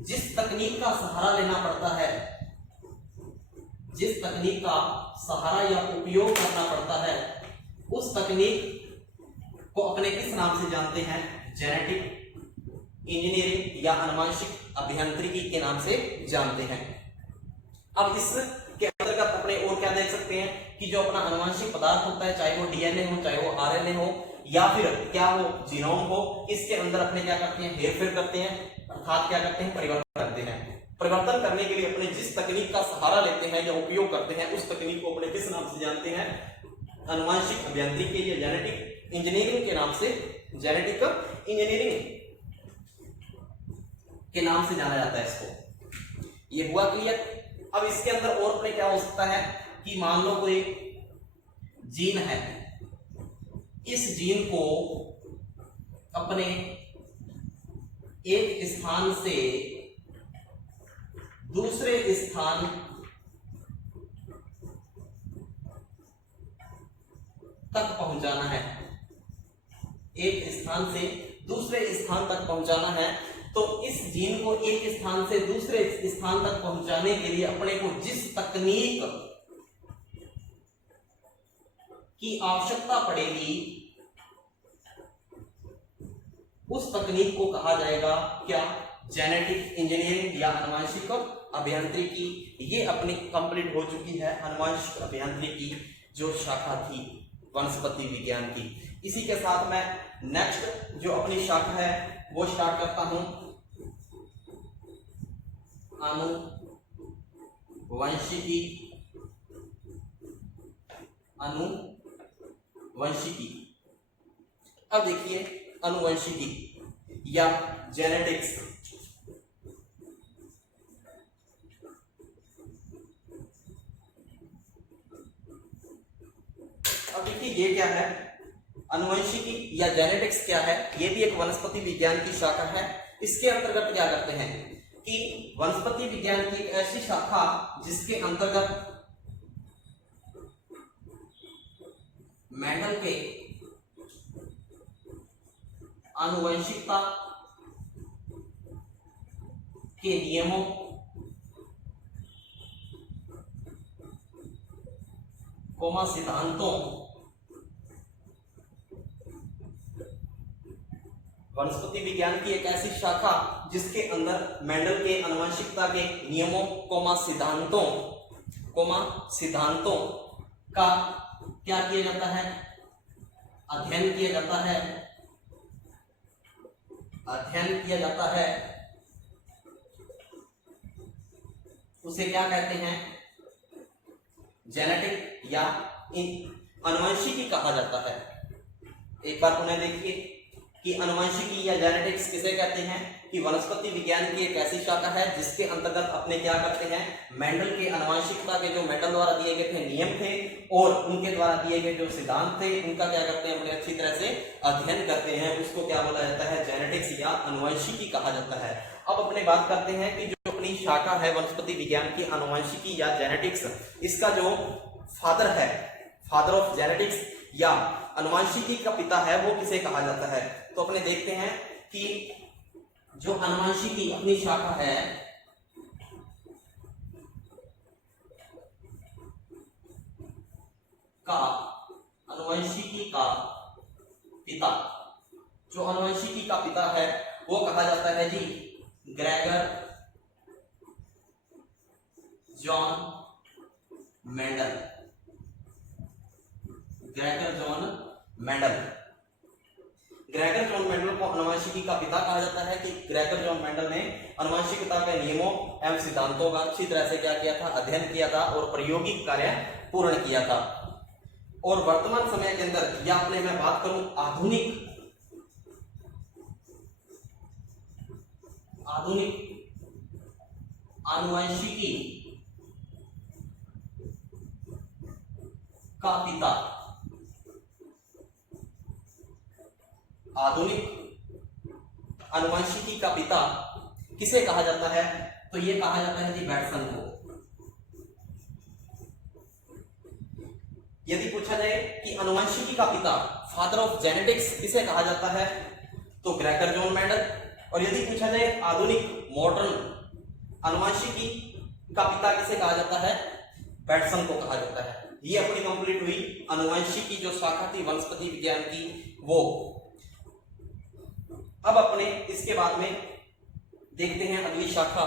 जिस तकनीक का सहारा लेना पड़ता है, जिस तकनीक का सहारा या उपयोग करना पड़ता है, उस तकनीक को अपने किस नाम से जानते हैं? जेनेटिक इंजीनियरिंग या आनुवंशिक अभियांत्रिकी के नाम से जानते हैं। अब इसके अंतर्गत अपने और क्या देख सकते हैं कि जो अपना अनुवांशिक पदार्थ होता है, चाहे वो डीएनए हो, चाहे वो आरएनए हो, या फिर क्या हो, जीनोम हो, इसके अंदर अपने क्या करते हैं, हेरफेर करते हैं, अर्थात क्या करते हैं, परिवर्तन करते हैं। परिवर्तन करने के लिए अपने जिस तकनीक का सहारा लेते हैं या उपयोग करते हैं, उस तकनीक को अपने किस नाम से जानते हैं, अनुवांशिक अभियांत्रिकी या जेनेटिक इंजीनियरिंग के नाम से, जेनेटिक इंजीनियरिंग के नाम से जाना जाता है इसको। ये हुआ क्लियर। अब इसके अंदर और अपने क्या हो सकता है कि मान लो कोई जीन है, इस जीन को अपने एक स्थान से दूसरे स्थान तक पहुंचाना है, एक स्थान से दूसरे स्थान तक पहुंचाना है, तो इस जीन को एक स्थान से दूसरे स्थान तक पहुंचाने के लिए अपने को जिस तकनीक की आवश्यकता पड़ेगी, उस तकनीक को कहा जाएगा क्या, जेनेटिक इंजीनियरिंग या आनुवंशिक अभियांत्रिकी। ये अपनी कंप्लीट हो चुकी है आनुवंशिक अभियांत्रिकी जो शाखा थी वनस्पति विज्ञान की। इसी के साथ मैं नेक्स्ट जो अपनी शाखा है वो स्टार्ट करता हूं, आनुवंशिकी। आनुवंशिकी, अब देखिए आनुवंशिकी या जेनेटिक्स, अब देखिए ये क्या है, आनुवंशिकी या जेनेटिक्स क्या है, ये भी एक वनस्पति विज्ञान की शाखा है। इसके अंतर्गत क्या करते हैं कि वनस्पति विज्ञान की एक ऐसी शाखा जिसके अंतर्गत मेंडल के आनुवंशिकता के नियमों कोमा सिद्धांतों, वनस्पति विज्ञान की एक ऐसी शाखा जिसके अंदर मेंडल के आनुवंशिकता के नियमों सिद्धांतों का क्या किया जाता है, अध्ययन किया जाता है, उसे क्या कहते हैं, जेनेटिक या आनुवंशिकी कहा जाता है। एक बार पुनः देखिए कि आनुवंशिकी या जेनेटिक्स किसे कहते हैं कि वनस्पति विज्ञान की एक ऐसी शाखा है जिसके अंतर्गत अपने क्या करते हैं, मेंडल के आनुवंशिकता के जो मेंडल द्वारा दिए गए थे नियम थे और उनके द्वारा दिए गए जो सिद्धांत थे उनका क्या करते हैं, अपने अच्छी तरह से अध्ययन करते हैं। उसको क्या बोला जाता है, जेनेटिक्स या आनुवंशिकी कहा जाता है। अब अपने बात करते हैं कि जो अपनी शाखा है वनस्पति विज्ञान की आनुवंशिकी या जेनेटिक्स, इसका जो फादर है, फादर ऑफ जेनेटिक्स या आनुवंशिकी का पिता है, वो किसे कहा जाता है। तो अपने देखते हैं कि जो आनुवंशिकी अपनी शाखा है का, आनुवंशिकी का पिता, जो आनुवंशिकी का पिता है वो कहा जाता है जी Gregor John Mendel. Gregor John Mendel, Gregor John Mendel को आनुवंशिकी का पिता कहा जाता है कि ग्रेगर जॉन मेंडल ने आनुवंशिकता के नियमों एवं सिद्धांतों का अच्छी तरह से क्या किया था, अध्ययन किया था और प्रायोगिक कार्य पूर्ण किया था। और वर्तमान समय के अंदर या अपने मैं बात करूं आधुनिक आनुवंशिकी का पिता, आधुनिक आनुवंशिकी का पिता किसे कहा जाता है, तो ये कहा जाता है जी बैटसन को। यदि पूछा जाए कि आनुवंशिकी का पिता, फादर ऑफ जेनेटिक्स किसे कहा जाता है, तो ग्रेगर जॉन मेंडल। और यदि पूछा जाए आधुनिक मॉडर्न आनुवंशिकी का पिता किसे कहा जाता है, बैटसन को कहा जाता है। ये अपनी कंप्लीट हुई आनुवंशिकी जो शाखा थी वनस्पति विज्ञान की वो। अब अपने इसके बाद में देखते हैं अगली शाखा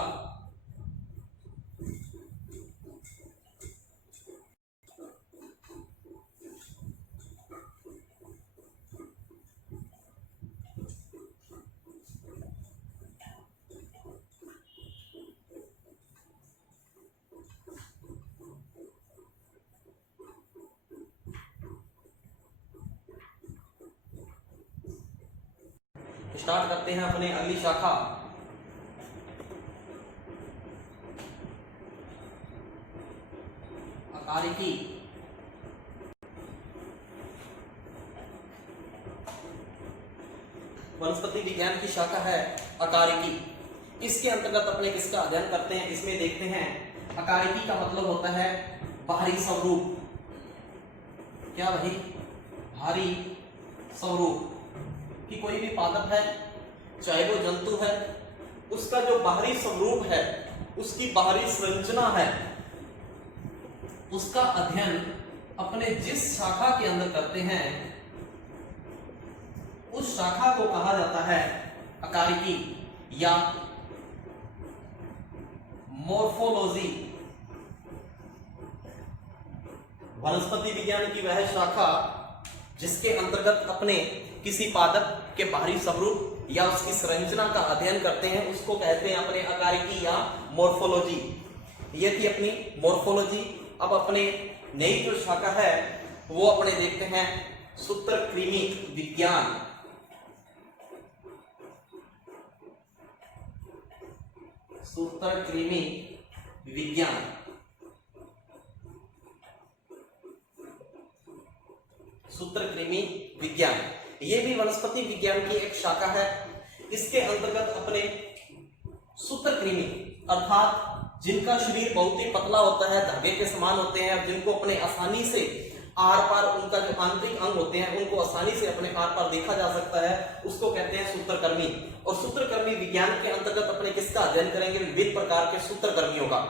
स्टार्ट करते हैं अपने अगली शाखा। अकारिकी। वनस्पति विज्ञान की शाखा है अकारिकी। इसके अंतर्गत अपने किसका अध्ययन करते हैं, इसमें देखते हैं। अकारिकी का मतलब होता है बाहरी स्वरूप। क्या भाई? बाहरी स्वरूप कि कोई भी पादप है, चाहे वो जंतु है, उसका जो बाहरी स्वरूप है, उसकी बाहरी संरचना है, उसका अध्ययन अपने जिस शाखा के अंदर करते हैं उस शाखा को कहा जाता है अकारिकी या मॉर्फोलॉजी। वनस्पति विज्ञान की वह शाखा जिसके अंतर्गत अपने किसी पादप के बाहरी स्वरूप या उसकी संरचना का अध्ययन करते हैं उसको कहते हैं अपने अकारिकी या मॉर्फोलॉजी। ये थी अपनी मॉर्फोलॉजी। अब अपने नई जो शाखा है वो अपने देखते हैं सूत्रकृमि विज्ञान। सूत्रकृमि विज्ञान। सूत्रकृमि विज्ञान ये भी वनस्पति विज्ञान की एक शाखा है। इसके अंतर्गत अपने सूत्रकृमि अर्थात जिनका शरीर बहुत ही पतला होता है, धागे के समान होते हैं, जिनको अपने आसानी से आर पार, उनका जो आंतरिक अंग होते हैं उनको आसानी से अपने आर पार देखा जा सकता है, उसको कहते हैं सूत्रकृमि। और सूत्रकृमि विज्ञान के अंतर्गत अपने किसका अध्ययन करेंगे? विविध प्रकार के सूत्रकृमियों का।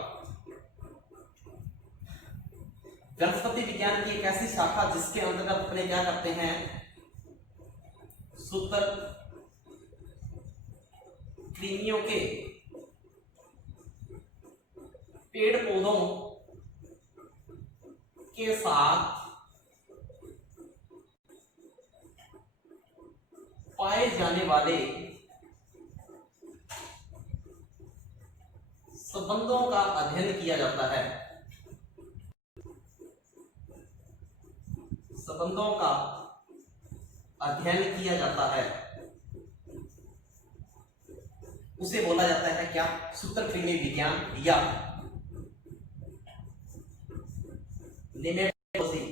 वनस्पति विज्ञान की एक ऐसी शाखा जिसके अंतर्गत अपने क्या करते हैं? सूत्रकृमियों के पेड़ पौधों के साथ पाए जाने वाले संबंधों का अध्ययन किया जाता है। संबंधों का अध्ययन किया जाता है, उसे बोला जाता है क्या? सूत्रकृमि विज्ञान या निमेटोलॉजी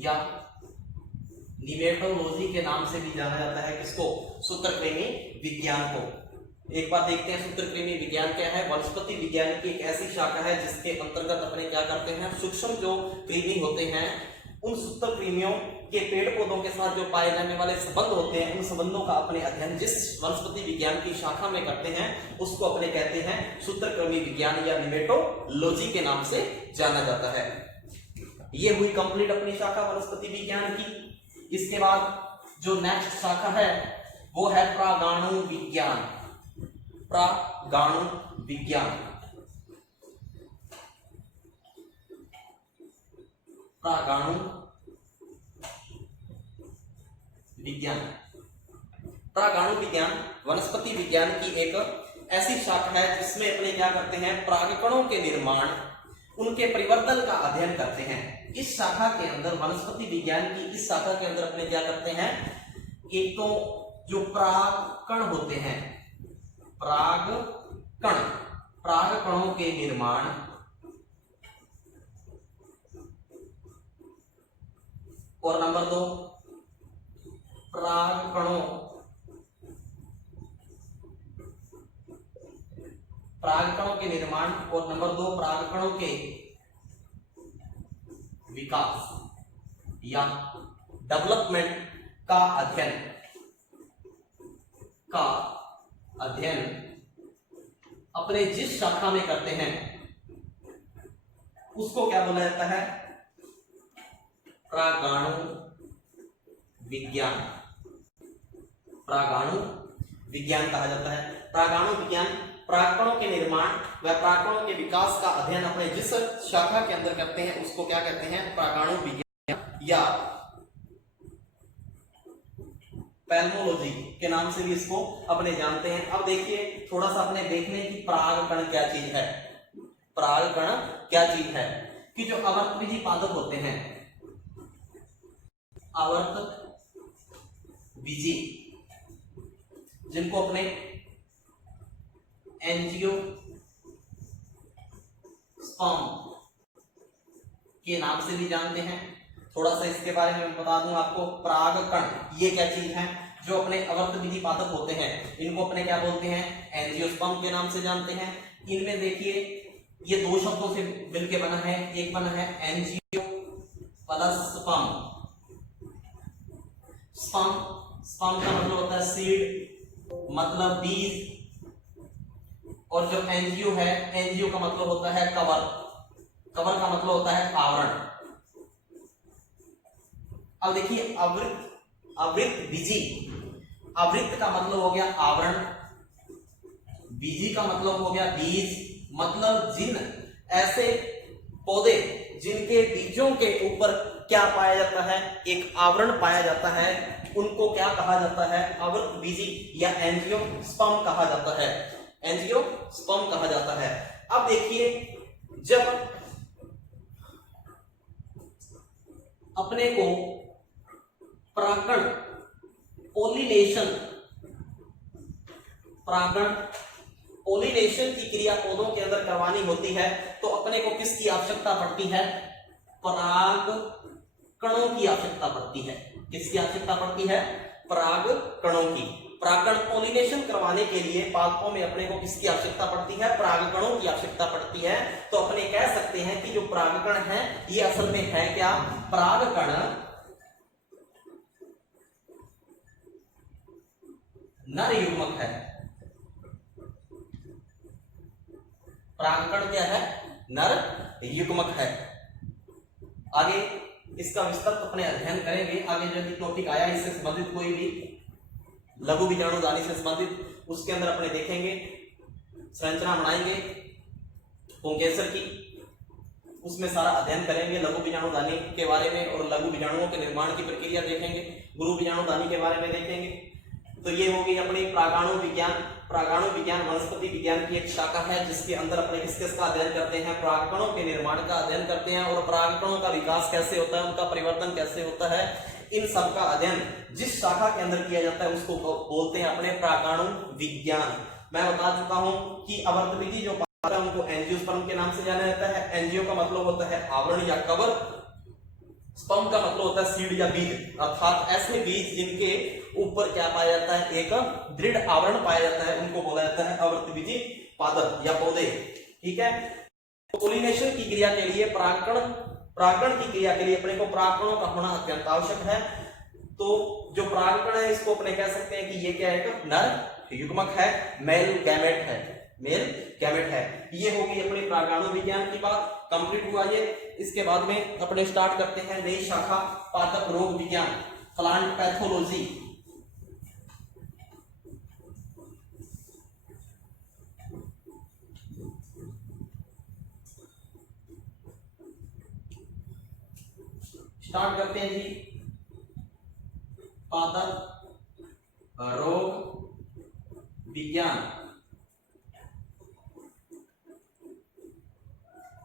या निमेटोलॉजी के नाम से भी जाना जाता है। किसको? सूत्रकृमि विज्ञान को। एक बार देखते हैं सूत्रकृमि विज्ञान क्या है। वनस्पति विज्ञान की एक ऐसी शाखा है जिसके अंतर्गत अपने क्या करते हैं? सूक्ष्म जो कृमि होते हैं उन सूत्रकृमियों के पेड़ पौधों के साथ जो पाए जाने वाले संबंध होते हैं, उन संबंधों का अपने अध्ययन जिस वनस्पति विज्ञान की शाखा में करते हैं उसको अपने कहते हैं सूत्रकृमि विज्ञान या निमेटोलॉजी के नाम से जाना जाता है। ये हुई कंप्लीट अपनी शाखा वनस्पति विज्ञान की। इसके बाद जो नेक्स्ट शाखा है वो है प्रागाणु विज्ञान। प्रागाणु विज्ञान। प्रागाणु विज्ञान। प्रागाणु विज्ञान वनस्पति विज्ञान की एक ऐसी शाखा है जिसमें अपने क्या करते हैं? परागकणों के निर्माण, उनके परिवर्तन का अध्ययन करते हैं। इस शाखा के अंदर वनस्पति विज्ञान की इस शाखा के अंदर अपने क्या करते हैं? एक तो जो परागकण होते हैं, परागकण, परागकणों के निर्माण, और नंबर 2 परागकणों, परागकणों के निर्माण, और नंबर 2 परागकणों के विकास या डेवलपमेंट का अध्ययन अपने जिस शाखा में करते हैं उसको क्या बोला जाता है? प्रागाणु विज्ञान। प्रागाणु विज्ञान कहा जाता है। प्रागाणु विज्ञान परागकणों के निर्माण व परागकणों के विकास का अध्ययन अपने जिस शाखा के अंदर करते हैं उसको क्या कहते हैं? प्रागाणु विज्ञान या पैल्मोलॉजी के नाम से भी इसको अपने जानते हैं। अब देखिए थोड़ा सा अपने देखने की परागकण क्या चीज है। परागकण क्या चीज है कि जो आवर्तबीजी पादप होते हैं, आवर्त बीजी जिनको अपने एंजियोस्पर्म के नाम से भी जानते हैं। थोड़ा सा इसके बारे में बता दूं आपको, परागकण ये क्या चीज है, जो अपने अवर्त विधि पादप होते हैं, इनको अपने क्या बोलते हैं, एंजियोस्पर्म के नाम से जानते हैं। इनमें देखिए ये दो शब्दों से मिलकर बना है, एक बना है angio plus sperm. Sperm, sperm का मतलब होता है सीड, मतलब बीज, और जो एंजियो है, एंजियो का मतलब होता है कवर, कवर का मतलब होता है आवरण। अब देखिए आवृत, आवृत बीजी, आवृत का मतलब हो गया आवरण, बीजी का मतलब हो गया बीज, मतलब जिन ऐसे पौधे जिनके बीजों के ऊपर क्या पाया जाता है, एक आवरण पाया जाता है, उनको क्या कहा जाता है, आवृत बीजी या एंजियोस्पर्म कहा जाता है, एंजियोस्पर्म कहा जाता है। अब देखिए जब अपने को परागण, पोलिनेशन, परागण पोलिनेशन की क्रिया पौधों के अंदर करवानी होती है, तो अपने को किसकी आवश्यकता पड़ती है, परागकणों की आवश्यकता पड़ती है। किसकी आवश्यकता पड़ती है, परागकणों की। परागण पोलिनेशन करवाने के लिए पादपों में अपने को किसकी आवश्यकता पड़ती है, परागकणों की आवश्यकता पड़ती है। तो अपने कह सकते हैं कि जो परागकण है ये असल में है क्या, परागकण नर युग्मक है। परागकण क्या है, नर युग्मक है। आगे इसका विस्तृत अपने अध्ययन करेंगे। आगे जो भी टॉपिक आया इससे संबंधित कोई भी लघु बीजाणुदानी से संबंधित, उसके अंदर अपने देखेंगे, संरचना बनाएंगे पुंकेसर की, उसमें सारा अध्ययन करेंगे लघु बीजाणुदानी के बारे में, और लघु बीजाणुओं के निर्माण की प्रक्रिया देखेंगे, गुरु बीजाणुदानी के बारे में देखेंगे। तो ये होगी अपनी प्रागाणु विज्ञान। प्रागाणु विज्ञान वनस्पति विज्ञान की एक शाखा है, जिसके अंदर अपने किसका अध्ययन करते हैं, परागकणों के निर्माण का अध्ययन करते हैं, और परागकणों का विकास कैसे होता है, उनका परिवर्तन कैसे होता है, इन सब का अध्ययन जिस शाखा के अंदर किया जाता है उसको बोलते हैं अपने प्रागाणु विज्ञान। मैं बता चुका हूं कि आवर्त विधि जो पादप है उनको एंजियोस्पर्म के नाम से जाना जाता है। एंजियो का मतलब होता है आवरण या कवर, स्पर्म का मतलब होता है सीड या बीज, अर्थात ऐसे बीज जिनके ऊपर क्या पाया जाता है, एक दृढ़ आवरण पाया जाता है, उनको बोला जाता है आवर्तबीजी पादप या पौधे। ठीक है, पोलिनेशन की क्रिया के लिए परागण की क्रिया के लिए अपने को परागकणों का होना अत्यंत आवश्यक है। तो जो परागकण है इसको अपने कह सकते हैं कि ये क्या है, नर युग्मक है, मेल गैमेट है, मेल गैमेट है। ये होगी अपनी प्रागाणु विज्ञान की बात, कंप्लीट हुआ ये। इसके बाद में अपने स्टार्ट करते हैं नई शाखा पादप रोग विज्ञान, प्लांट पैथोलॉजी। स्टार्ट करते हैं जी पादप रोग विज्ञान।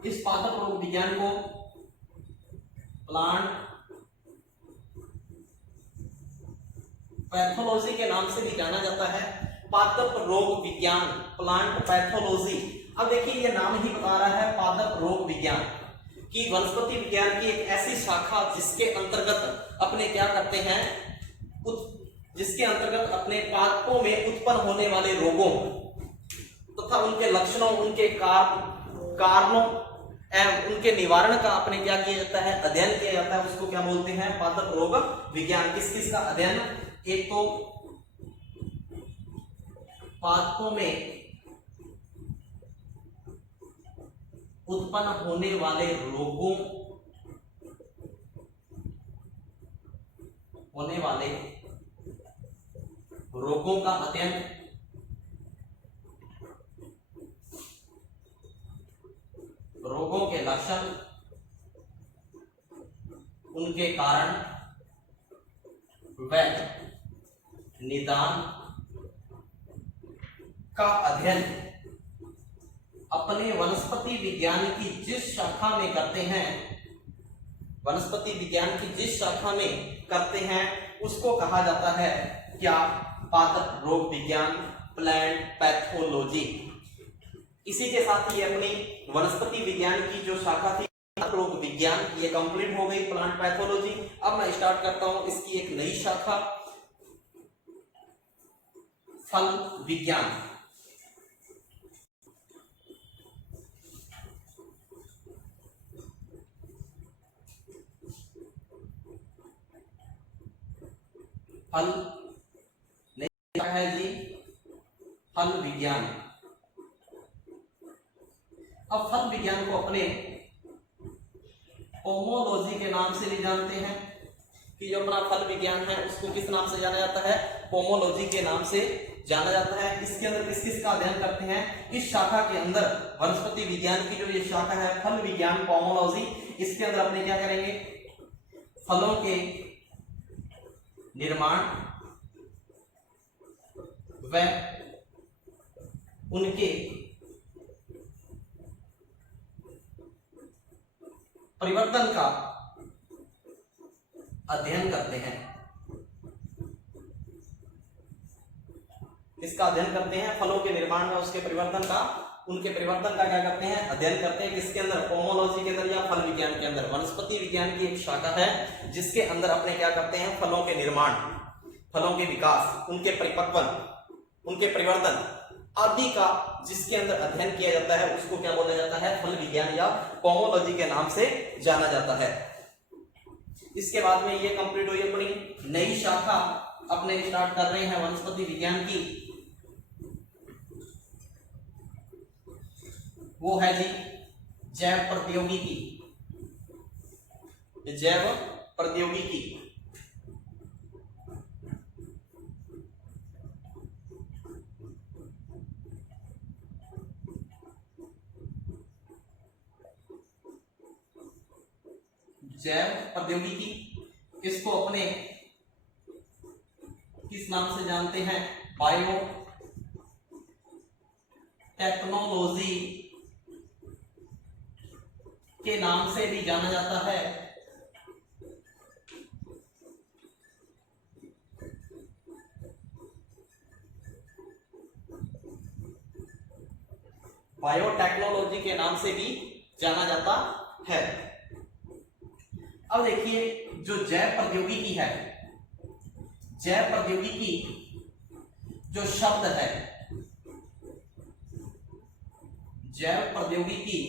इस पादप रोग विज्ञान को प्लांट पैथोलॉजी के नाम से भी जाना जाता है। पादप रोग विज्ञान, प्लांट पैथोलॉजी। अब देखिए ये नाम ही बता रहा है पादप रोग विज्ञान कि वनस्पति विज्ञान की एक ऐसी शाखा जिसके अंतर्गत अपने क्या करते हैं, जिसके अंतर्गत अपने पादपों में उत्पन्न होने वाले रोगों तथा उनके लक्षणों, उनके कारणों एवं उनके निवारण का अपने क्या किया जाता है, अध्ययन किया जाता है। उसको क्या बोलते हैं, पादप रोग विज्ञान। किस किस का अध्ययन, एक तो पादपों में उत्पन्न होने वाले रोगों, का अध्ययन, रोगों के लक्षण, उनके कारण व निदान का अध्ययन अपने वनस्पति विज्ञान की जिस शाखा में करते हैं, वनस्पति विज्ञान की जिस शाखा में करते हैं उसको कहा जाता है क्या, पादप रोग विज्ञान, प्लांट पैथोलॉजी। इसी के साथ ही अपनी वनस्पति विज्ञान की जो शाखा थी रोग विज्ञान, ये कंप्लीट हो गई, प्लांट पैथोलॉजी। अब मैं स्टार्ट करता हूं इसकी एक नई शाखा, फल विज्ञान। फल नई शाखा है जी, फल विज्ञान। अब फल विज्ञान को अपने पोमोलॉजी के नाम से भी जानते हैं कि जो अपना फल विज्ञान है उसको किस नाम से जाना जाता है, पोमोलॉजी के नाम से जाना जाता है। इसके अंदर किस किस का अध्ययन करते हैं, इस शाखा के अंदर वनस्पति विज्ञान की जो ये शाखा है फल विज्ञान पोमोलॉजी, इसके अंदर अपने क्या करेंगे, फलों के निर्माण व उनके परिवर्तन का अध्ययन करते हैं। इसका अध्ययन करते हैं, फलों के निर्माण में उसके परिवर्तन का, उनके परिवर्तन का क्या करते हैं, अध्ययन करते हैं। किसके अंदर, पोमोलॉजी के अंदर या फल विज्ञान के अंदर। वनस्पति विज्ञान की एक शाखा है जिसके अंदर अपने क्या करते हैं, फलों के निर्माण, फलों के विकास, उनके परिपक्वन, उनके परिवर्तन आदि का जिसके अंदर अध्ययन किया जाता है उसको क्या बोला जाता है, फल विज्ञान या पोमोलॉजी के नाम से जाना जाता है। इसके बाद में ये कंप्लीट हुई अपनी नई शाखा, अपने स्टार्ट कर रहे हैं वनस्पति विज्ञान की, वो है जी जैव प्रौद्योगिकी। जैव प्रौद्योगिकी जैव प्रौद्योगिकी, इसको अपने किस नाम से जानते हैं, बायो टेक्नोलॉजी के नाम से भी जाना जाता है। बायोटेक्नोलॉजी के नाम से भी जाना जाता है। अब देखिए जो जैव प्रौद्योगिकी है, जैव प्रौद्योगिकी जो शब्द है, जैव प्रौद्योगिकी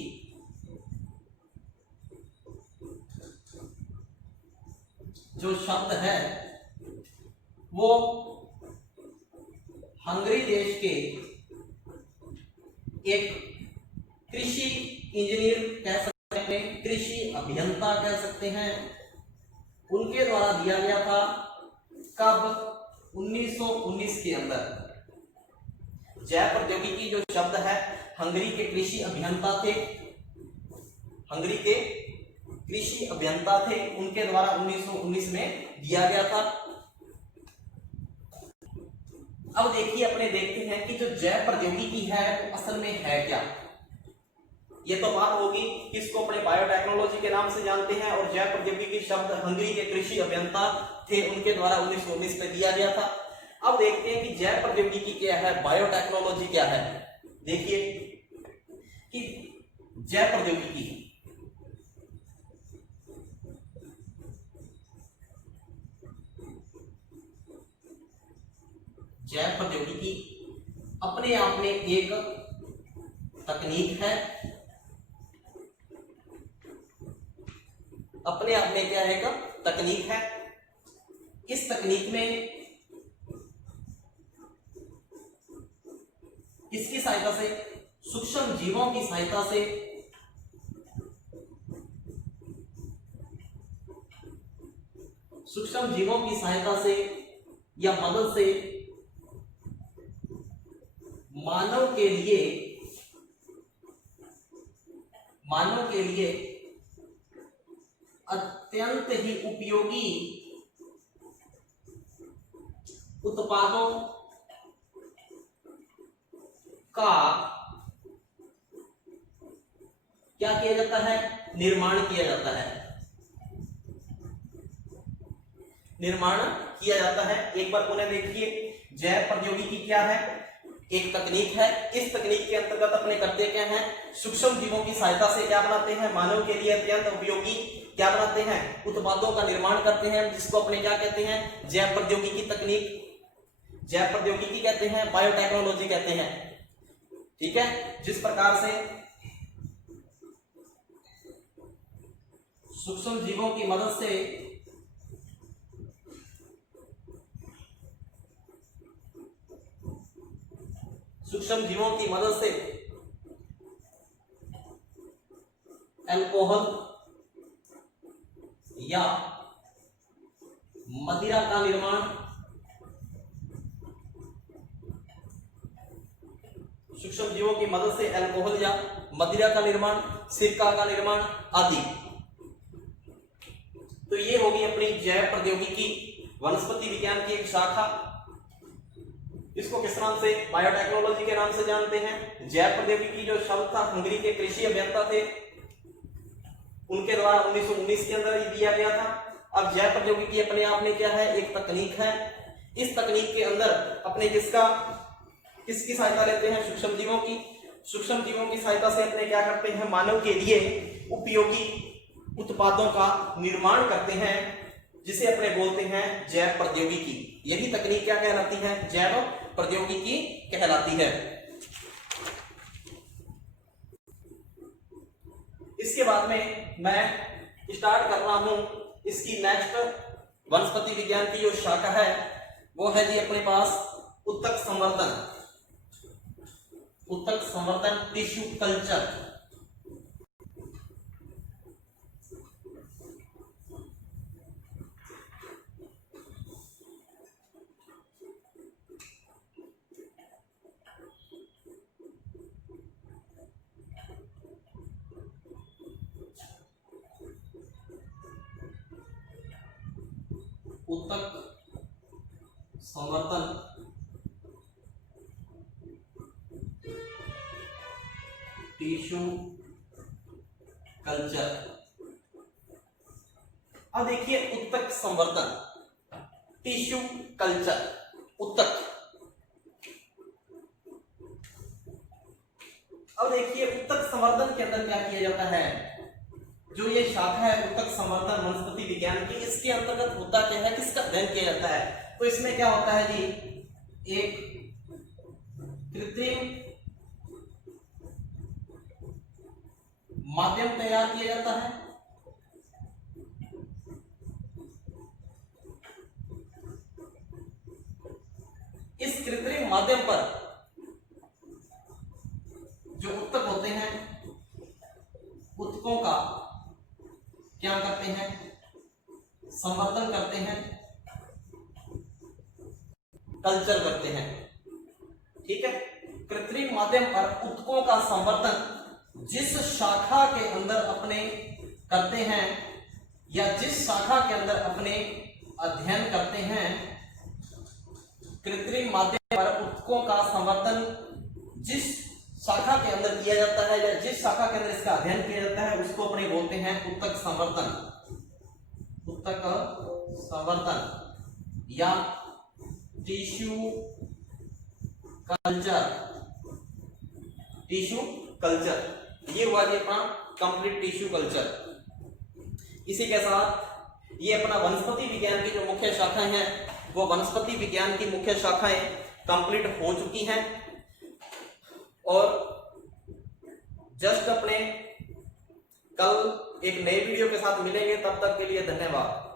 जो शब्द है वो हंगरी देश के एक कृषि इंजीनियर कह सकते हैं, कृषि अभियंता कह सकते हैं, उनके द्वारा दिया गया था। कब, 1919 के अंदर। जैव प्रौद्योगिकी जो शब्द है हंगरी के कृषि अभियंता थे, हंगरी के कृषि अभियंता थे, उनके द्वारा 1919 में दिया गया था। अब देखिए अपने देखते हैं कि जो जैव प्रौद्योगिकी है वो असल में है क्या। ये तो बात होगी किसको अपने बायोटेक्नोलॉजी के नाम से जानते हैं, और जैव प्रौद्योगिकी शब्द हंगरी के कृषि अभियंता थे, उनके द्वारा 1919 में दिया गया था। अब देखते हैं कि जैव प्रौद्योगिकी क्या है, बायोटेक्नोलॉजी क्या है। देखिए कि जैव प्रौद्योगिकी जैव प्रौद्योगिकी अपने आप में एक तकनीक है, अपने आप में क्या है, एक तकनीक है। इस तकनीक में इसकी सहायता से, सूक्ष्म जीवों की सहायता से सूक्ष्म जीवों की सहायता से या मदद से मानव के लिए अत्यंत ही उपयोगी उत्पादों का क्या किया जाता है, निर्माण किया जाता है, निर्माण किया जाता है। एक बार पुनः देखिए, जैव प्रौद्योगिकी क्या है? एक तकनीक है। इस तकनीक के अंतर्गत अपने करते क्या हैं? सूक्ष्म जीवों की सहायता से क्या बनाते हैं? मानव के लिए अत्यंत उपयोगी क्या बनाते हैं? उत्पादों का निर्माण करते हैं, जिसको अपने क्या कहते हैं? जैव प्रौद्योगिकी तकनीक, जैव प्रौद्योगिकी कहते हैं, बायोटेक्नोलॉजी कहते हैं। ठीक है, जिस प्रकार से सूक्ष्म जीवों की मदद से अल्कोहल या मदिरा का निर्माण, सूक्ष्म जीवों की मदद से अल्कोहल या मदिरा का निर्माण, सिरका का निर्माण आदि। तो ये होगी अपनी जैव प्रौद्योगिकी, वनस्पति विज्ञान की एक शाखा। इसको किस नाम से? बायोटेक्नोलॉजी के नाम से जानते हैं। जैव प्रौद्योगिकी जो शब्द था, हंगरी के कृषि अभियंता थे, उनके द्वारा 1919 के अंदर दिया गया था। अब जैव प्रौद्योगिकी अपने आप में क्या है? एक तकनीक है। इस तकनीक के अंदर अपने किसकी सहायता लेते हैं? सूक्ष्म जीवों की। सूक्ष्म जीवों की सहायता से अपने क्या करते हैं? मानव के लिए उपयोगी उत्पादों का निर्माण करते हैं, जिसे अपने बोलते हैं जैव प्रौद्योगिकी। यही तकनीक क्या कहलाती है? जैव प्रौद्योगिकी कहलाती है। इसके बाद में मैं स्टार्ट कर रहा हूं इसकी नेक्स्ट वनस्पति विज्ञान की जो शाखा है, वो है जी अपने पास उत्तक संवर्धन। उत्तक संवर्धन, टिश्यू कल्चर। उत्तक संवर्धन टिश्यू कल्चर। अब देखिए उत्तक संवर्धन, टिश्यू कल्चर, उत्तक। अब देखिए उत्तक संवर्धन के अंदर क्या किया जाता है? जो ये शाखा है उत्तक संवर्धन वनस्पति विज्ञान की, इसके अंतर्गत होता क्या है? किसका अध्ययन किया जाता है? तो इसमें क्या होता है जी? एक कृत्रिम माध्यम तैयार किया जाता है। इस कृत्रिम माध्यम पर जो उत्तक होते हैं, उत्तकों का क्या करते हैं? संवर्धन करते हैं, कल्चर करते हैं। ठीक है, कृत्रिम माध्यम पर उत्तकों का संवर्धन जिस शाखा के अंदर अपने करते हैं या जिस शाखा के अंदर अपने अध्ययन करते हैं, कृत्रिम माध्यम पर उत्तकों का संवर्धन जिस शाखा के अंदर किया जाता है या जिस शाखा के अंदर इसका अध्ययन किया जाता है, उसको अपने बोलते हैं उत्तक संवर्धन। उत्तक संवर्धन या टिश्यू कल्चर। टिश्यू कल्चर ये हुआ जी अपना कंप्लीट टिश्यू कल्चर। इसी के साथ ये अपना वनस्पति विज्ञान की जो मुख्य शाखाएं हैं, वो वनस्पति विज्ञान की मुख्य शाखाएं कंप्लीट हो चुकी हैं। और जस्ट अपने कल एक नए वीडियो के साथ मिलेंगे, तब तक के लिए धन्यवाद।